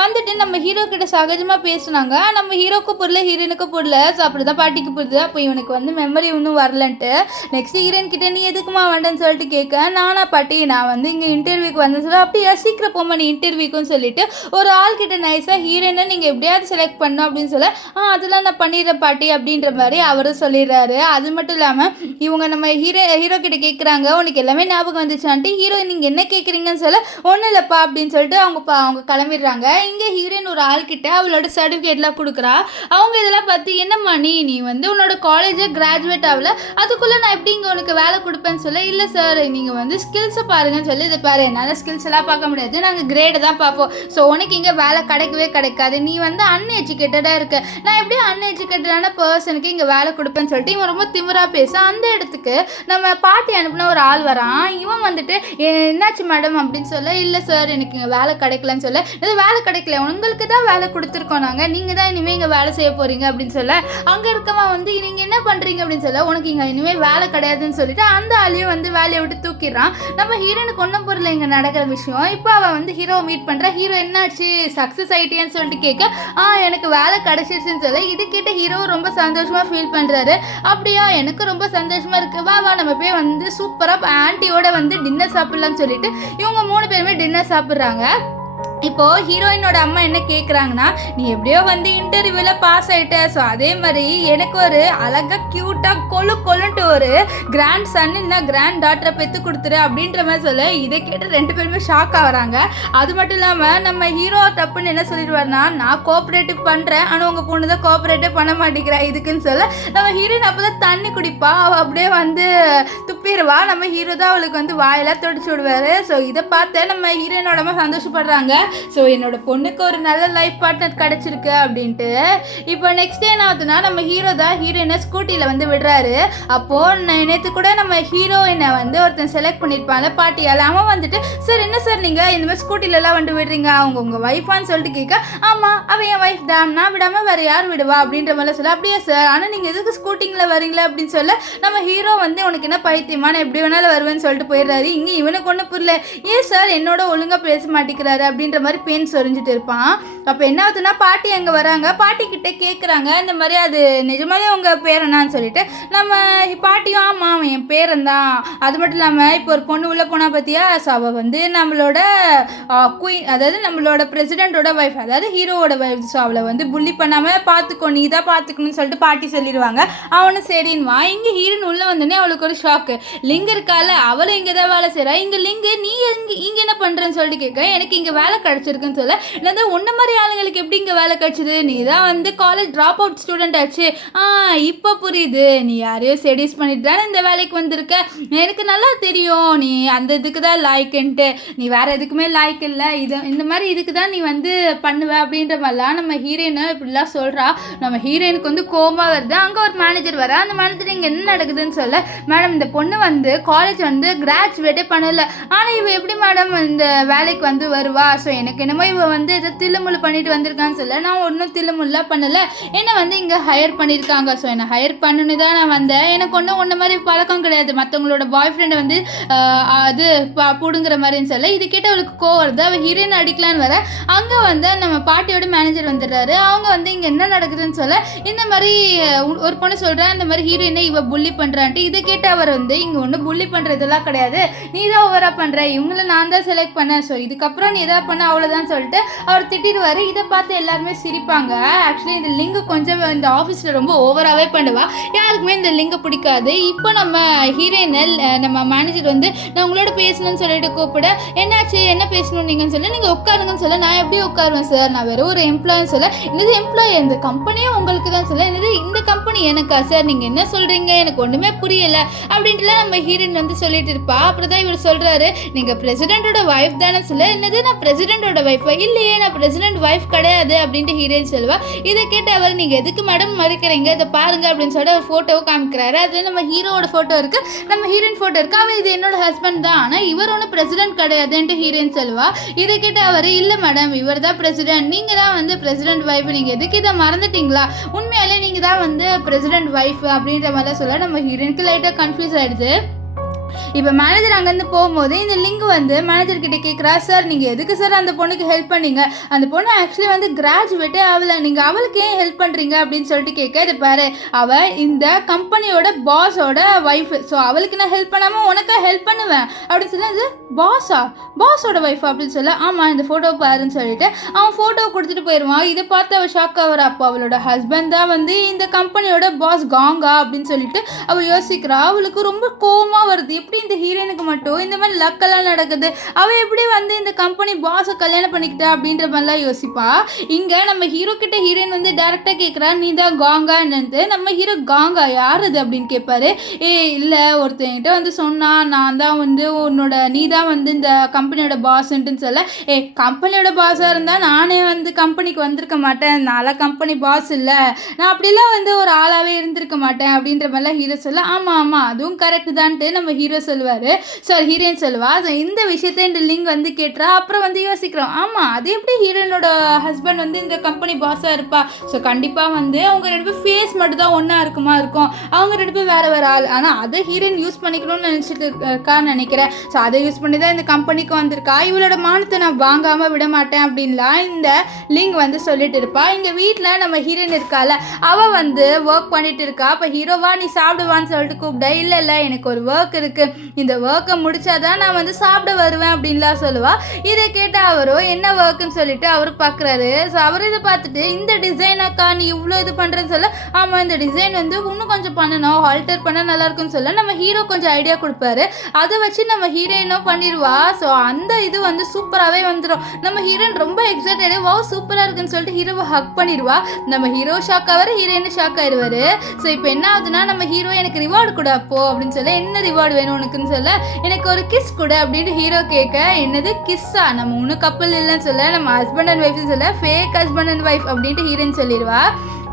வந்துட்டு நம்ம ஹீரோ கிட்ட சகஜமாக பேசுனாங்க. நம்ம ஹீரோக்கும் புரியல, ஹீரோனுக்கும் புரியல. ஸோ அப்படி தான் பாட்டிக்கு புரியுது. அப்போ இவனுக்கு வந்து மெமரி இன்னும் வரலன்ட்டு நெக்ஸ்ட் ஹீரோயின் கிட்ட நீ எதுக்குமா வேண்டேன்னு சொல்லிட்டு கேட்க, நானா பாட்டி நான் வந்து இங்கே இன்டர்வியூக்கு வந்தேன்னு சொல்ல, அப்படியா சீக்கிரம் போமா நீ இன்டர்வியூக்குன்னு சொல்லிட்டு ஒரு ஆள் கிட்ட நைஸாக ஹீரோயினை நீங்கள் எப்படியாவது செலக்ட் பண்ணணும் அப்படின்னு சொல்ல, அதெல்லாம் நான் பண்ணிடுறேன் பாட்டி அப்படின்ற மாதிரி அவரும் சொல்லிடுறாரு. அது மட்டும் இல்லாமல் இவங்க நம்ம ஹீரோ கிட்ட கேட்குறாங்க, உனக்கு எல்லாமே ஞாபகம் வந்துச்சான்ட்டு. ஹீரோ நீங்கள் என்ன கேட்குறீங்கன்னு சொல்ல, ஒன்றும் இல்லைப்பா அப்படின்னு சொல்லிட்டு அவங்க கிளம்பிடுறாங்க. இங்கே ஹீரோயின் ஒரு ஆள் கிட்ட அவளோட சர்டிஃபிகேட்லாம் கொடுக்குறா. அவங்க இதெல்லாம் பார்த்து என்னம்மா நீ வந்து உன்னோட காலேஜை கிராஜுவேட் ஆகல, அதுக்குள்ளே நான் எப்படி இங்கே உனக்கு வேலை கொடுப்பேன்னு சொல்ல, இல்லை சார் நீங்கள் வந்து ஸ்கில்ஸை பாருங்கன்னு சொல்லி, இதை பாரு என்னால் ஸ்கில்ஸ் எல்லாம் பார்க்க முடியாது, நாங்கள் கிரேடு தான் பார்ப்போம், ஸோ உனக்கு இங்கே வேலை கிடைக்காது, நீ வந்து அன்எஜுகேட்டடாக இருக்க, நான் எப்படி அன்எஜுகேட்டடான பர்சனுக்கு இங்கே வேலை கொடுப்பேன்னு சொல்லிட்டு இவன் ரொம்ப திமிரா பேச, அந்த இடத்துக்கு நம்ம பாட்டி அனுப்பின ஒரு ஆள் வரான். இவன் வந்துட்டு என்னாச்சு மேடம் அப்படின்னு சொல்ல, இல்லை சார் எனக்கு இங்கே வேலை கிடைக்கலன்னு சொல்ல, இது வேலை கிடைக்கல உங்களுக்கு தான் வேலை கொடுத்துருக்கோம் நாங்கள், நீங்கள் தான் இனிமேல் இங்கே வேலை செய்ய போகிறீங்க அப்படின்னு சொல்ல, அங்கே இருக்கவன் வந்து நீங்கள் என்ன பண்ணுறீங்க அப்படின்னு சொல்ல, உனக்கு இங்கே இனிமேல் வேலை கிடையாதுன்னு சொல்லிட்டு அந்த ஆளையும் வந்து வேலையை விட்டு தூக்கிடுறான். நம்ம ஹீரோனுக்கு ஒன்றும் புரியல இங்கே நடக்கிற விஷயம். இப்போ அவன் வந்து ஹீரோவை மீட் பண்ணுறா. ஹீரோ என்னாச்சு சக்ஸஸ் ஆகிட்டேன்னு சொல்லிட்டு கேட்க எனக்கு வேலை கிடச்சிருச்சுன்னு சொல்ல இது கேட்ட ஹீரோ ரொம்ப சந்தோஷமாக ஃபீல் பண்ணுறாரு. அப்படியா எனக்கு ரொம்ப சந்தோஷமாக இருக்குது, வா வா நம்ம போய் வந்து சூப்பராக ஆன்ட்டியோட வந்து டின்னர் சாப்பிட்லான்னு சொல்லிட்டு இவங்க 3 பேருமே டின்னர் சாப்பிட்றாங்க. இப்போது ஹீரோயினோட அம்மா என்ன கேட்குறாங்கன்னா, நீ எப்படியோ வந்து இன்டர்வியூவில் பாஸ் ஆகிட்ட, ஸோ அதே மாதிரி எனக்கு ஒரு அழகாக க்யூட்டாக கொள்ளுன்ட்டு ஒரு கிராண்ட் சன் இல்லைனா கிராண்ட் டாட்டரை பெற்று கொடுத்துரு அப்படின்ற மாதிரி சொல்ல இதை கேட்டு 2 பேருமே ஷாக் ஆகிறாங்க. அது மட்டும் இல்லாமல் நம்ம ஹீரோ டப்புன்னு என்ன சொல்லிடுவார்னா, நான் கோஆப்ரேட்டிவ் பண்ணுறேன் ஆனால் உங்கள் பொண்ணு தான் கோஆப்ரேட்டிவ் பண்ண மாட்டேங்கிறா இதுக்குன்னு சொல்ல நம்ம ஹீரோயின் அப்போ தான் தண்ணி குடிப்பா, அவள் அப்படியே வந்து துப்பிடுவா. நம்ம ஹீரோ தான் அவளுக்கு வந்து வாயெல்லாம் துடிச்சு விடுவார். ஸோ இதை பார்த்து நம்ம ஹீரோயினோட அம்மா சந்தோஷப்படுறாங்க. ஸோ என்னோட பொண்ணுக்கு ஒரு நல்ல லைஃப் பார்ட்னர் கிடச்சிருக்கு அப்படின்ட்டு. இப்போ நெக்ஸ்ட் டே என்ன ஆகுதுன்னா, நம்ம ஹீரோ தான் ஹீரோயினை ஸ்கூட்டியில் வந்து விடுறாரு. அப்போது நேற்று கூட நம்ம ஹீரோயினை வந்து ஒருத்தன் செலக்ட் பண்ணியிருப்பாங்க பாட்டியால். அவன் வந்துட்டு சார் என்ன சார் நீங்கள் இந்த மாதிரி ஸ்கூட்டிலலாம் வந்து விடுறீங்க, அவங்க உங்கள் ஒய்ஃபான்னு சொல்லிட்டு கேட்க, ஆமாம் அவன் என் ஒய்ஃப் தான், நான் விடாமல் வேறு யார் விடுவா அப்படின்ற மாதிரிலாம் சொல்ல. அப்படியே சார் ஆனால் நீங்கள் எதுக்கு ஸ்கூட்டிங்கில் வரீங்களா அப்படின்னு சொல்ல நம்ம ஹீரோ வந்து உனக்கு என்ன பைத்தியமா, நான் எப்படி வேணாலும் வருவேன்னு சொல்லிட்டு போயிடுறாரு. இங்கே இவனுக்கு ஒன்றும் புரியல, ஏன் சார் என்னோட ஒழுங்காக பேச மாட்டேங்கிறாரு அப்படின்ற மாதிரி பேன் சொரிஞ்சிட்டு இருப்பான். அப்போ என்ன ஆகுதுன்னா, பாட்டி அங்கே வராங்க. பாட்டி கிட்டே கேட்குறாங்க இந்த மாதிரி அது நிஜமாலே உங்கள் பேரனான்னு சொல்லிட்டு. நம்ம பாட்டியும் ஆமாம் என் பேரன் தான், அது மட்டும் இல்லாமல் இப்போ ஒரு பொண்ணு உள்ளே போனால் பார்த்தியா, ஸோ அவள் வந்து நம்மளோட குயின், அதாவது நம்மளோட பிரசிடெண்ட்டோட ஒய்ஃப், அதாவது ஹீரோவோட ஒய்ஃப். ஸோ அவளை வந்து புள்ளி பண்ணாமல் பார்த்துக்கோ, நீ தான் பார்த்துக்கணும்னு சொல்லிட்டு பாட்டி சொல்லிடுவாங்க. அவனும் சரின்னுவா. இங்கே ஹீரோயின் உள்ளே வந்தோடனே அவளுக்கு ஒரு ஷாக்கு. லிங்க் இருக்கால அவளும் இங்கே தான் வேலை செய்கிறா. இங்கே லிங்கு நீ இங்கே என்ன பண்ணுறேன்னு சொல்லிட்டு கேட்க, எனக்கு இங்கே வேலை கிடச்சிருக்குன்னு சொல்ல, என்னது உன்ன மாதிரி ஆளுங்களுக்கு எப்படி இங்கே வேலை கிடச்சிது, நீ தான் வந்து காலேஜ் ட்ராப் அவுட் ஸ்டூடெண்ட் ஆச்சு, இப்போ புரியுது, நீ யாரையோ செடியூஸ் பண்ணிட்டு தானே இந்த வேலைக்கு வந்திருக்க, எனக்கு நல்லா தெரியும் நீ அந்த இதுக்கு தான் லாய்க்குன்ட்டு, நீ வேறு எதுக்குமே லாய்க்கு இல்லை, இந்த மாதிரி இதுக்கு தான் நீ வந்து பண்ணுவ அப்படின்ற மாதிரிலாம் நம்ம ஹீரோயினை இப்படிலாம் சொல்கிறா. நம்ம ஹீரோயினுக்கு வந்து கோபமாக வருது. அங்கே ஒரு மேனேஜர் வர. அந்த மேனேஜர் இங்கே என்ன நடக்குதுன்னு சொல்ல, மேடம் இந்த பொண்ணு வந்து காலேஜ் வந்து கிராஜுவேட்டே பண்ணலை, ஆனால் இவ எப்படி மேடம் இந்த வேலைக்கு வந்து வருவா, ஸோ எனக்கு என்னமோ இவ வந்து இதை தில்லுமுள்ளு பண்ணிட்டு வந்திருக்கான்னு சொல்ல, நான் ஒன்றும் தில்லுமுல்லாம் பண்ணலை, என்னை வந்து இங்கே ஹையர் பண்ணியிருக்காங்க, ஸோ என்னை ஹையர் பண்ணணுன்னு தான் நான் வந்தேன், எனக்கு ஒன்றும் ஒன்றை மாதிரி பழக்கம் கிடையாது, மற்றவங்களோட பாய் ஃப்ரெண்டை வந்து அது பிடுங்குற மாதிரின்னு சொல்ல. இது கேட்டு அவளுக்கு கோவம் வருது. அவள் ஹீரோயின் அடிக்கலான்னு வர அங்கே வந்து நம்ம பாட்டியோட மேனேஜர் வந்துடுறாரு. அவங்க வந்து இங்கே என்ன நடக்குதுன்னு சொல்ல, இந்த மாதிரி ஒரு பொண்ணு சொல்கிறா இந்த மாதிரி ஹீரோயினை இவ புள்ளி பண்ணுறான்ட்டு. இதை கேட்டு அவர் வந்து இங்கே ஒன்றும் புள்ளி பண்ணுறதெல்லாம் கிடையாது, நீ தான் ஓவராக பண்ணுற, இவங்கள நான் தான் செலக்ட் பண்ணேன், ஸோ இதுக்கப்புறம் நீ எதாவது பண்ண அவ்வளோதான் சொல்லிட்டு அவர் திட்டிடுவார். இதை பார்த்து எல்லாருமே சிரிப்பாங்க. ஆக்சுவலி இந்த லிங்கு கொஞ்சம் இந்த ஆஃபீஸில் ரொம்ப ஓவராகவே பண்ணுவா, யாருக்குமே இந்த லிங்கை பிடிக்காது. இப்போ நம்ம ஹீரோயினல் நம்ம மேனேஜர் வந்து நான் உங்களோட பேசணும்னு சொல்லிட்டு கூப்பிட, என்னாச்சு என்ன பேசணும் நீங்கன்னு சொல்ல, நீங்கள் உட்காருங்கன்னு சொல்ல, நான் எப்படி உட்காருவேன் சார், நான் வெறும் ஒரு எம்ப்ளாயின்னு சொல்ல, என்னது எம்ப்ளாயி இந்த கம்பெனியே உங்களுக்கு தான் சொல்ல, என்னது இந்த கம்பெனி எனக்கா சார், நீங்கள் என்ன சொல்கிறீங்க எனக்கு ஒன்றுமே புரியலை அப்படின்ட்டுலாம் நம்ம ஹீரோயின் வந்து சொல்லிட்டு இருப்பா. அப்புறம் தான் இவர் சொல்கிறாரு, நீங்கள் பிரசிடெண்ட்டோட ஒய்ஃப் தானே சொல்ல, என்னது நான் பிரசிடெண்ட்டோட ஒய்ஃபா, இல்லையே நான் பிரசிடெண்ட் ஒய்ஃப் கிடையாது அப்படின்ட்டு ஹீரோயின் சொல்லுவா. இதை கேட்டு அவர் நீங்கள் எதுக்கு மேடம் மறுக்கிறீங்க, இதை பாருங்க அப்படின்னு சொல்லிட்டு ஒரு ஃபோட்டோவை காமிக்கிறாரு. அது நம்ம ஹீரோவோட ஃபோட்டோ இருக்குது, நம்ம ஹீரோயின் ஃபோட்டோ இருக்குது. அவன் இது என்னோட ஹஸ்பண்ட் தான், ஆனால் இவர் ஒன்றும் பிரசிடெண்ட் கிடையாதுன்ட்டு ஹீரோயின் சொல்லுவா. இதை கேட்டு அவர் இல்லை மேடம் இவர் தான் பிரசிடெண்ட், நீங்கள் தான் வந்து பிரசிடெண்ட் ஒய்ஃப், நீங்கள் எதுக்கு இதை மறந்துட்டீங்களா, உண்மையாலே நீங்கள் தான் வந்து பிரசிடெண்ட் ஒய்ஃப் அப்படின்ற மாதிரிலாம் சொல்ல நம்ம ஹீரோயினுக்கு லைட்டாக கன்ஃபியூஸ் ஆகிடுது. இப்போ மேனேஜர் அங்கேருந்து போகும்போது இந்த லிங்க் வந்து மேனேஜர்கிட்ட கேட்குறா, சார் நீங்கள் எதுக்கு சார் அந்த பொண்ணுக்கு ஹெல்ப் பண்ணீங்க, அந்த பொண்ணு ஆக்சுவலி வந்து கிராஜுவேட்டே ஆகலை, நீங்கள் அவளுக்கு ஏன் ஹெல்ப் பண்ணுறீங்க அப்படின்னு சொல்லிட்டு கேட்க, இது பாரு அவள் இந்த கம்பெனியோட பாஸோட ஒய்ஃபு, ஸோ அவளுக்கு நான் ஹெல்ப் பண்ணாமல் உனக்காக ஹெல்ப் பண்ணுவேன் அப்படின்னு சொல்ல, இது பாஸோட ஒய்ஃப் அப்படின்னு சொல்ல, ஆமாம் இந்த ஃபோட்டோ பாருன்னு சொல்லிட்டு அவன் ஃபோட்டோவை கொடுத்துட்டு போயிடுவான். இதை பார்த்து அவள் ஷாக் ஆகிறா. அப்போ அவளோட ஹஸ்பண்ட் தான் வந்து இந்த கம்பெனியோட பாஸ் காங்கா அப்படின்னு சொல்லிட்டு அவள் யோசிக்கிறா. அவளுக்கு ரொம்ப கோவமாக வருது, எப்படி இந்த ஹீரோயினுக்கு மட்டும் இந்த மாதிரி லக்கெல்லாம் நடக்குது, அவள் எப்படி வந்து இந்த கம்பெனி பாஸை கல்யாணம் பண்ணிக்கிட்டா அப்படின்ற மாதிரிலாம் யோசிப்பா. இங்கே நம்ம ஹீரோ கிட்ட ஹீரோயின் வந்து டேரெக்டாக கேட்குறா, நீ தான் காங்கா என்னது, நம்ம ஹீரோ காங்கா யார் அது அப்படின்னு கேட்பாரு. இல்லை ஒருத்தங்கிட்ட வந்து சொன்னா, நான் தான் வந்து நீ தான் வந்து இந்த கம்பெனியோட பாஸ்ன்ட்டுன்னு சொல்ல, கம்பெனியோட பாஸாக இருந்தால் நானே வந்து கம்பெனிக்கு வந்திருக்க மாட்டேன், நான்லாம் கம்பெனி பாஸ் இல்லை, நான் அப்படிலாம் வந்து ஒரு ஆளாகவே இருந்திருக்க மாட்டேன் அப்படின்ற மாதிரிலாம் ஹீரோ சொல்ல, ஆமாம் அதுவும் கரெக்டு தான்ட்டு நம்ம ஹீரோ ஹீரோ சொல்லுவார். ஸோ ஹீரோயின் சொல்லுவா. ஸோ இந்த விஷயத்த இந்த லிங்க் வந்து கேட்டுறா. அப்புறம் வந்து யோசிக்கிறோம், ஆமாம் அது எப்படி ஹீரோயினோட ஹஸ்பண்ட் வந்து இந்த கம்பெனி பாஸாக இருப்பா. ஸோ கண்டிப்பாக வந்து அவங்க 2 பேர் ஃபேஸ் மட்டும் தான் ஒன்றா இருக்கும். அவங்க 2 பேர் வேறு வேறு ஆள். ஆனால் அதை ஹீரோயின் யூஸ் பண்ணிக்கணும்னு நினச்சிட்டு இருக்கான்னு நினைக்கிறேன். ஸோ அதை யூஸ் பண்ணி தான் இந்த கம்பெனிக்கு வந்திருக்கா. இவளோட மானத்தை நான் வாங்காமல் விட மாட்டேன் அப்படின்லாம் இந்த லிங்க் வந்து சொல்லிட்டு இருப்பா. இங்கே வீட்டில் நம்ம ஹீரோயின் இருக்கால, அவள் வந்து ஒர்க் பண்ணிட்டு இருக்கா. அப்போ ஹீரோவா நீ சாப்பிடுவான்னு சொல்லிட்டு கூப்பிட, இல்லை எனக்கு ஒரு ஒர்க் இருக்குது, இந்த ஒர்க்கை முடிச்சாதான் நான் வந்து சாப்பிட வருவேன் அப்படின்லாம் சொல்லுவா. இதை கேட்டால் அவரும் என்ன ஒர்க்குன்னு சொல்லிட்டு அவர் பார்க்குறாரு. ஸோ அவர் இதை பார்த்துட்டு இந்த டிசைனாக்கா நீ இவ்வளோ இது பண்ணுறேன்னு சொல்ல, ஆமாம் இந்த டிசைன் வந்து இன்னும் கொஞ்சம் பண்ணணும், ஆல்டர் பண்ணால் நல்லாயிருக்குன்னு சொல்ல நம்ம ஹீரோ கொஞ்சம் ஐடியா கொடுப்பாரு. அதை வச்சு நம்ம ஹீரோயினும் பண்ணிடுவா. ஸோ அந்த இது வந்து சூப்பராகவே வந்துடும். நம்ம ஹீரோயின் ரொம்ப எக்ஸைட்டடு, வா சூப்பராக இருக்குன்னு சொல்லிட்டு ஹீரோவை ஹக் பண்ணிடுவா. நம்ம ஹீரோ ஷாக் ஆவார், ஹீரோயின் ஷாக் ஆயிடுவார். ஸோ இப்போ என்ன ஆகுதுன்னா நம்ம ஹீரோ எனக்கு ரிவார்டு கொடு அப்போ அப்படின்னு சொல்ல, என்ன ரிவார்டு வேணும் உனக்குன்னு சொல்ல, எனக்கு ஒரு கிஸ் கொடு அப்படின்ட்டு ஹீரோ கேட்க, என்னது கிஸ்ஸா, நம்ம ஒன்றும் கப்பல் இல்லைன்னு சொல்ல, நம்ம ஹஸ்பண்ட் அண்ட் ஒய்ஃப்னு சொல்ல, ஃபேக் ஹஸ்பண்ட் அண்ட் ஒய்ஃப் அப்படின்ட்டு ஹீரோயின் சொல்லிடுவா.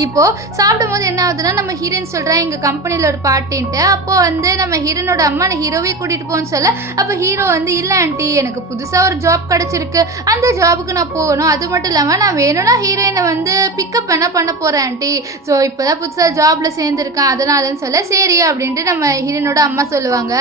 இப்போது சாப்பிடும் போது என்ன ஆகுதுன்னா நம்ம ஹீரோயின் சொல்கிறேன் எங்கள் கம்பெனியில் ஒரு பார்ட்டின்ட்டு. அப்போது வந்து நம்ம ஹீரோனோட அம்மா நான் ஹீரோவே கூட்டிகிட்டு போகணும்னு சொல்ல, அப்போ ஹீரோ வந்து இல்லை ஆண்டி எனக்கு புதுசாக ஒரு ஜாப் கிடச்சிருக்கு, அந்த ஜாபுக்கு நான் போகணும், அது மட்டும் இல்லாமல் நான் வேணும்னா ஹீரோயினை வந்து பிக்கப் பண்ண போகிறேன் ஆண்டி, ஸோ இப்போ தான் புதுசாக ஜாபில் சேர்ந்துருக்கேன் அதனாலன்னு சொல்ல, சரி அப்படின்ட்டு நம்ம ஹீரோனோட அம்மா சொல்லுவாங்க.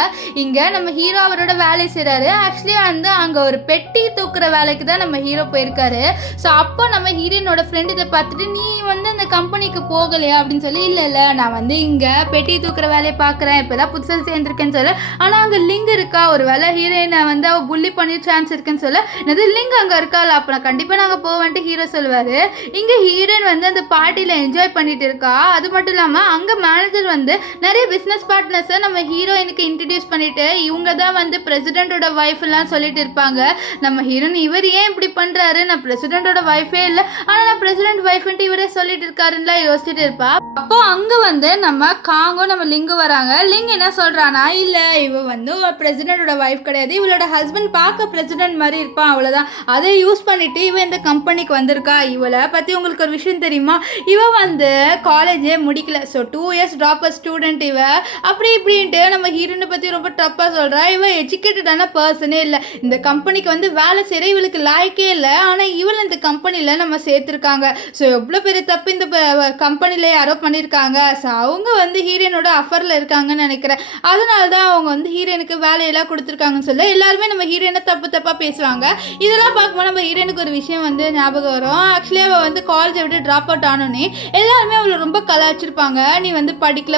இங்கே நம்ம ஹீரோ அவரோட வேலை செய்கிறாரு. ஆக்சுவலி வந்து அங்கே ஒரு பெட்டி தூக்குற வேலைக்கு தான் நம்ம ஹீரோ போயிருக்காரு. ஸோ அப்போ நம்ம ஹீரோயினோட ஃப்ரெண்டு இதை பார்த்துட்டு, நீ வந்து அந்த கம்பெனிக்கு போகலையா அப்படின்னு சொல்லி, இல்லை நான் வந்து இங்கே பெட்டி தூக்குற வேலையை பார்க்குறேன், இப்போ தான் புதுசாக சேர்ந்துருக்கேன்னு சொல்ல, ஆனால் அங்கே லிங்க் இருக்கா, ஒரு வேலை ஹீரோயினை வந்து அவள் புள்ளி பண்ணி சான்ஸ் இருக்குன்னு சொல்ல, என்னது லிங்க் அங்கே இருக்காள், அப்போ நான் கண்டிப்பாக நாங்கள் போவேன்ட்டு ஹீரோ சொல்லுவார். இங்கே ஹீரோயின் வந்து அந்த பார்ட்டியில் என்ஜாய் பண்ணிட்டு இருக்கா. அது மட்டும் இல்லாமல் அங்கே மேனேஜர் வந்து நிறைய பிஸ்னஸ் பார்ட்னர்ஸை நம்ம ஹீரோயினுக்கு இன்ட்ரடியூஸ் பண்ணிட்டு, இவங்க தான் வந்து பிரசிடென்ட்டோட ஒய்ஃப்லாம் சொல்லிட்டு இருப்பாங்க. நம்ம ஹீரோயின் இவர் ஏன் இப்படி பண்ணுறாரு, நான் பிரசிடென்ட்டோட ஒய்ஃபே இல்லை, ஆனால் நான் பிரசிடென்ட் ஒய்ஃப்ன்ட்டு இவரே சொல்லிட்டு இருக்காருன்னா யோசிச்சுட்டு இருப்பா. அப்போ அங்கே வந்து நம்ம காங்கும் நம்ம லிங்கு வராங்க. லிங்க் என்ன சொல்கிறானா, இல்லை இவ வந்து பிரசிடென்ட்டோட ஒய்ஃப் கிடையாது, இவளோட ஹஸ்பண்ட் பார்க்க பிரசிடென்ட் மாதிரி இருப்பான், அவ்வளோதான், அதை யூஸ் பண்ணிவிட்டு இவ இந்த கம்பெனிக்கு வந்திருக்கா. இவளை பற்றி உங்களுக்கு ஒரு விஷயம் தெரியுமா, இவ வந்து காலேஜே முடிக்கல, ஸோ 2 years ட்ராப்பர் ஸ்டூடெண்ட் இவ, அப்படி இப்படின்ட்டு நம்ம ஹீரோயினை பற்றி ரொம்ப டப்பாக சொல்கிறா. இவ எஜுகேட்டடான பர்சனே இல்லை, இந்த கம்பெனிக்கு வந்து வேலை செய்கிற இவளுக்கு லாய்க்கே இல்லை, ஆனால் இவள் இந்த கம்பெனியில் நம்ம சேர்த்துருக்காங்க. ஸோ எவ்வளோ பெரிய தப்பு இந்த கம்பெனியில் யாரோ பண்ணியிருக்காங்க. ஸோ அவங்க வந்து ஹீரோயினோட அஃபரில் இருக்காங்கன்னு நினைக்கிறேன், அதனால தான் அவங்க வந்து ஹீரோயினுக்கு வேலையெல்லாம் கொடுத்துருக்காங்கன்னு சொல்ல எல்லாருமே நம்ம ஹீரோயினை தப்பாக பேசுவாங்க. இதெல்லாம் பார்க்கும்போது நம்ம ஹீரோயினுக்கு ஒரு விஷயம் வந்து ஞாபகம் வரும். ஆக்சுவலி அவள் வந்து காலேஜை விட்டு ட்ராப் அவுட் ஆனோன்னே எல்லாருமே அவளை ரொம்ப கலாய்ச்சிருப்பாங்க, நீ வந்து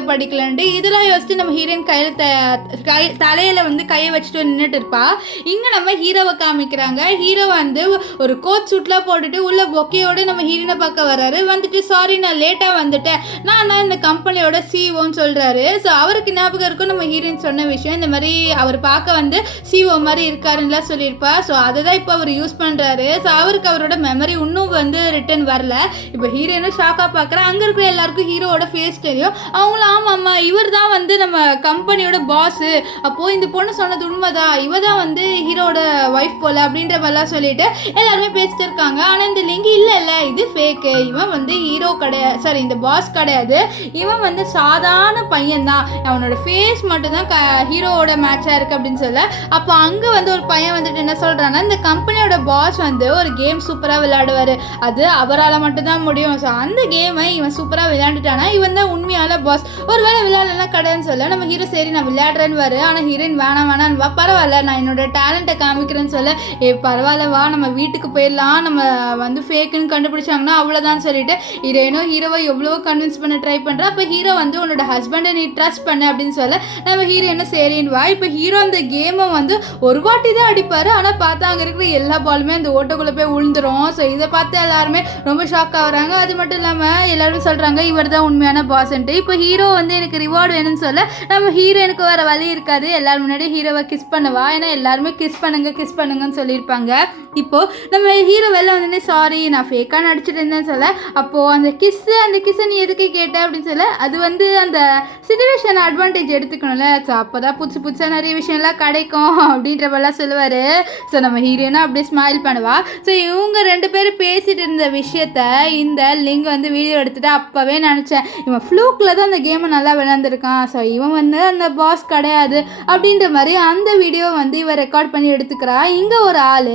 படிக்கலன்ட்டு. இதெல்லாம் யோசிச்சு நம்ம ஹீரோயின் தலையில் வந்து கையை வச்சுட்டு நின்றுட்டு இருப்பா. இங்கே நம்ம ஹீரோவை காமிக்கிறாங்க. ஹீரோ வந்து ஒரு கோட் சூட்லாம் போட்டுட்டு உள்ள பொக்கையோடு நம்ம ஹீரோயினை பார்க்க வர்றாரு. வந்துட்டு சாரி நான் லேட்டாக வந்துட்டேன், நான் தான் இந்த கம்பெனியோட சிஓன்னு சொல்கிறாரு. ஸோ அவருக்கு ஞாபகம் இருக்கும் நம்ம ஹீரோயின் சொன்ன விஷயம், இந்த மாதிரி அவர் பார்க்க வந்து சிஓ மாதிரி இருக்காருன்னுலாம் சொல்லியிருப்பா. ஸோ அதை தான் இப்போ அவர் யூஸ் பண்ணுறாரு. ஸோ அவருக்கு அவரோட மெமரி இன்னும் வந்து ரிட்டர்ன் வரல. இப்போ ஹீரோயினும் ஷாக்காக பார்க்குறேன். அங்கே இருக்கிற எல்லாருக்கும் ஹீரோவோட ஃபேஸ் தெரியும். அவங்களும் ஆமாம்மா இவர் தான் வந்து நம்ம கம்பெனியோட பாஸு, அப்போது இந்த பொண்ணு சொன்னது உண்மைதான், இவ தான் வந்து ஹீரோட ஒய்ஃப் போல் அப்படின்ற மாதிரிலாம் சொல்லிட்டு எல்லாருமே பேசிட்டு இருக்காங்க. ஆனால் இந்த லிங்க் இல்லை இது ஃபேக்கு, இவன் வந்து ஹீரோ கிடையாது, சாரி இந்த பாஸ் கிடையாது, இவன் வந்து சாதாரண பையன்தான், அவனோட ஃபேஸ் மட்டும்தான் ஹீரோவோட மேட்சாக இருக்குது அப்படின்னு சொல்ல, அப்போ அங்கே வந்து ஒரு பையன் வந்துட்டு என்ன சொல்கிறான்னா, இந்த கம்பெனியோட பாஸ் வந்து ஒரு கேம் சூப்பராக விளையாடுவார், அது அவரால் மட்டும்தான் முடியும். ஸோ அந்த கேமை இவன் சூப்பராக விளையாண்டுட்டானா இவன் தான் உண்மையான பாஸ், ஒரு வேளை விளையாடலாம் கிடையாதுன்னு சொல்ல நம்ம ஹீரோ சரி நான் விளையாடுறேன்னு வரு, ஆனால் ஹீரோயின் வேணான்னு வா, பரவாயில்ல நான் என்னோட டேலண்ட்டை காமிக்கிறேன்னு சொல்ல, பரவாயில்ல வா நம்ம வீட்டுக்கு போயிடலாம், நம்ம வந்து ஃபேக்குன்னு கண்டுபிடிச்சாங்கன்னா அவ்வளோதான் சொல்லிட்டு ஹீரோவை எவ்வளோ கன்வின்ஸ் பண்ண ட்ரை பண்ணுறா. அப்போ ஹீரோ வந்து உன்னோட ஹஸ்பண்டை நீ ட்ரஸ்ட் பண்ண அப்படின்னு சொல்ல நம்ம ஹீரோயினும் சரின்னு வா. இப்போ ஹீரோ அந்த கேமை வந்து ஒரு வாட்டி தான் அடிப்பார், ஆனால் பார்த்தா அங்கே இருக்கிற எல்லா பாலுமே அந்த ஓட்டக்குள்ளே போய் விழுந்துரும். ஸோ இதை பார்த்து எல்லாருமே ரொம்ப ஷாக் ஆகுறாங்க. அது மட்டும் இல்லாமல் எல்லாருமே சொல்கிறாங்க இவர் தான் உண்மையான பாஸ்ன்ட்டு. இப்போ ஹீரோ வந்து எனக்கு ரிவார்டு வேணும்னு சொல்ல நம்ம ஹீரோயினுக்கு வேறு வழி இருக்காது, எல்லாரும் முன்னாடி ஹீரோவை கிஸ் பண்ணுவா, ஏன்னா எல்லாருமே கிஸ் பண்ணுங்கன்னு சொல்லியிருப்பாங்க. இப்போது நம்ம ஹீரோ வெளில வந்து சாரி நான் ஃபேக்காக நடிச்சிட்டு இருந்தேன்னு சொல்ல, அப்போது அந்த அந்த கிஸ்ஸை நீ எதுக்கு கேட்ட அப்படின்னு சொல்ல, அது வந்து அந்த சிச்சுவேஷன் அட்வான்டேஜ் எடுத்துக்கணும்ல. ஸோ அப்போ தான் புதுசாக நிறைய விஷயம்லாம் கிடைக்கும் அப்படின்றப்பெல்லாம் சொல்லுவார். ஸோ நம்ம ஹீரோயினும் அப்படியே ஸ்மைல் பண்ணுவா. ஸோ இவங்க 2 பேரும் பேசிகிட்டு இருந்த விஷயத்த இந்த லிங்க் வந்து வீடியோ எடுத்துகிட்டு அப்போவே நினச்சேன், இவன் ஃப்ளூக்கில் தான் அந்த கேமை நல்லா விளையாண்டுருக்கான். ஸோ இவன் வந்து அந்த பாஸ் கிடையாது அப்படின்ற மாதிரி அந்த வீடியோ வந்து இவன் ரெக்கார்ட் பண்ணி எடுத்துக்கிறா. இங்கே ஒரு ஆள்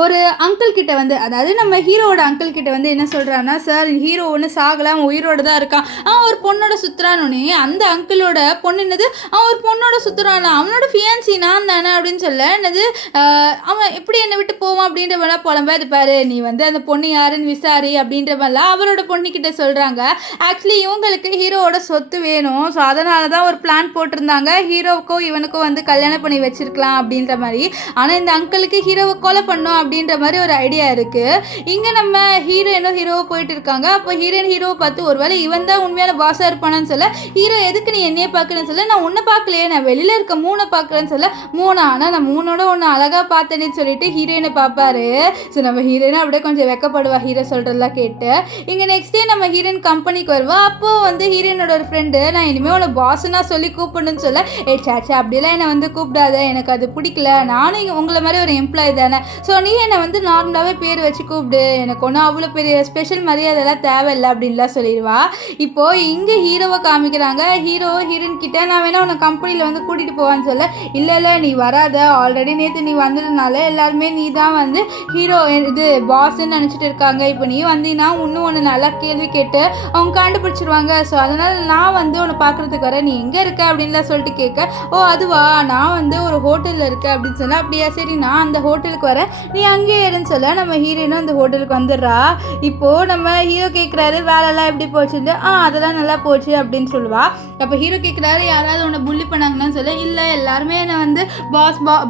ஒரு அங்கிள் கிட்ட வந்து, அதாவது நம்ம ஹீரோவோட அங்கிள் கிட்ட வந்து என்ன சொல்கிறான்னா, சார் ஹீரோ ஒன்று சாகலை, அவன் உயிரோடு தான் இருக்கான், ஒரு பொண்ணோட சுற்றுறானே. அந்த அங்கிளோட பொண்ணு என்னது, அவன் ஒரு பொண்ணோட சுற்றுறானா, அவனோட ஃபியான்சி நான் தானே அப்படின்னு சொல்ல, என்னது அவன் எப்படி என்னை விட்டு போவான் அப்படின்ற மாதிரிலாம் புலம்பாது பாரு, நீ வந்து அந்த பொண்ணு யாருன்னு விசாரி அப்படின்ற மாதிரிலாம் அவரோட பொண்ணுக்கிட்ட சொல்கிறாங்க. ஆக்சுவலி இவங்களுக்கு ஹீரோவோட சொத்து வேணும். ஸோ அதனால தான் ஒரு பிளான் போட்டிருந்தாங்க, ஹீரோவுக்கும் இவனுக்கும் வந்து கல்யாணம் பண்ணி வச்சிருக்கலாம் அப்படின்ற மாதிரி. ஆனால் இந்த அங்கிளுக்கு ஹீரோவை கொலை பண்ணும் அப்படின்ற மாதிரி ஒரு ஐடியா இருக்குது. இங்கே நம்ம ஹீரோவை போயிட்டு இருக்காங்க. அப்போ ஹீரோவை பார்த்து, ஒருவேளை இவன் தான் உண்மையான பாஸாக இருப்பானு சொல்ல, ஹீரோ எதுக்கு நீ என்னையே பார்க்குறேன்னு சொல்ல, நான் உன்னை பார்க்கலையே, நான் வெளியில் இருக்க 3 பார்க்குறேன்னு சொல்ல, 3 ஆனால் நான் 3ஓட ஒன்று அழகாக பார்த்தேன்னு சொல்லிட்டு ஹீரோயினை பார்ப்பாரு. ஸோ நம்ம ஹீரோயினை அப்படியே கொஞ்சம் வெக்கப்படுவா ஹீரோ சொல்கிறதெல்லாம் கேட்டு. இங்கே நெக்ஸ்ட் டே நம்ம ஹீரோயின் கம்பெனிக்கு வருவா. அப்போது வந்து ஹீரோயினோட ஒரு ஃப்ரெண்டு, நான் இனிமேல் உன்னை பாஸ்னா சொல்லி கூப்பிடணும்னு சொல்ல, சாச்சா அப்படிலாம் என்னை வந்து கூப்பிடாத, எனக்கு அது பிடிக்கல, நானும் உங்களை மாதிரி ஒரு எம்ப்ளாயி தானே, ஸோ நீ என்னை வந்து நார்மலாகவே பேர் வச்சு கூப்பிடு, எனக்கு ஒன்றும் அவ்வளோ பெரிய ஸ்பெஷல் மரியாதைலாம் தேவையில்லை அப்படின்லாம் சொல்லிடுவா. இப்போது இங்கே ஹீரோவை காமிக்கிறாங்க. ஹீரோயின் கிட்ட, நான் வேணா உன்னை கம்பெனியில் வந்து கூட்டிகிட்டு போவான்னு சொல்ல, இல்லை நீ வராத, ஆல்ரெடி நேற்று நீ வந்ததுனால எல்லாருமே நீ தான் வந்து ஹீரோ இது பாஸ்ன்னு நினச்சிட்டு இருக்காங்க, இப்போ நீ வந்தீங்கன்னா இன்னும் ஒன்று நல்லா கேள்வி கேட்டு அவங்க கண்டுபிடிச்சிருவாங்க, ஸோ அதனால் நான் வந்து உன்னை பார்க்குறதுக்கு வரேன், நீ எங்கே இருக்க அப்படின்லாம் சொல்லிட்டு கேட்க, அதுவா நான் வந்து ஒரு ஹோட்டலில் இருக்கேன் அப்படின்னு சொன்னால், அப்படியா சரி நான் அந்த ஹோட்டலுக்கு வரேன், நீ அங்கேயே இருன்னு சொல்ல நம்ம ஹீரோயினும் அந்த ஹோட்டலுக்கு வந்துடுறா. இப்போது நம்ம ஹீரோ கேட்குறாரு, வேலைலாம் எப்படி போச்சுட்டு, அதெல்லாம் நல்லா போச்சு அப்படின்னு சொல்லுவா. அப்போ ஹீரோ கேட்குறாரு, யாராவது உன்னை புள்ளி பண்ணாங்கன்னு சொல்ல, இல்லை எல்லாருமே என்னை வந்து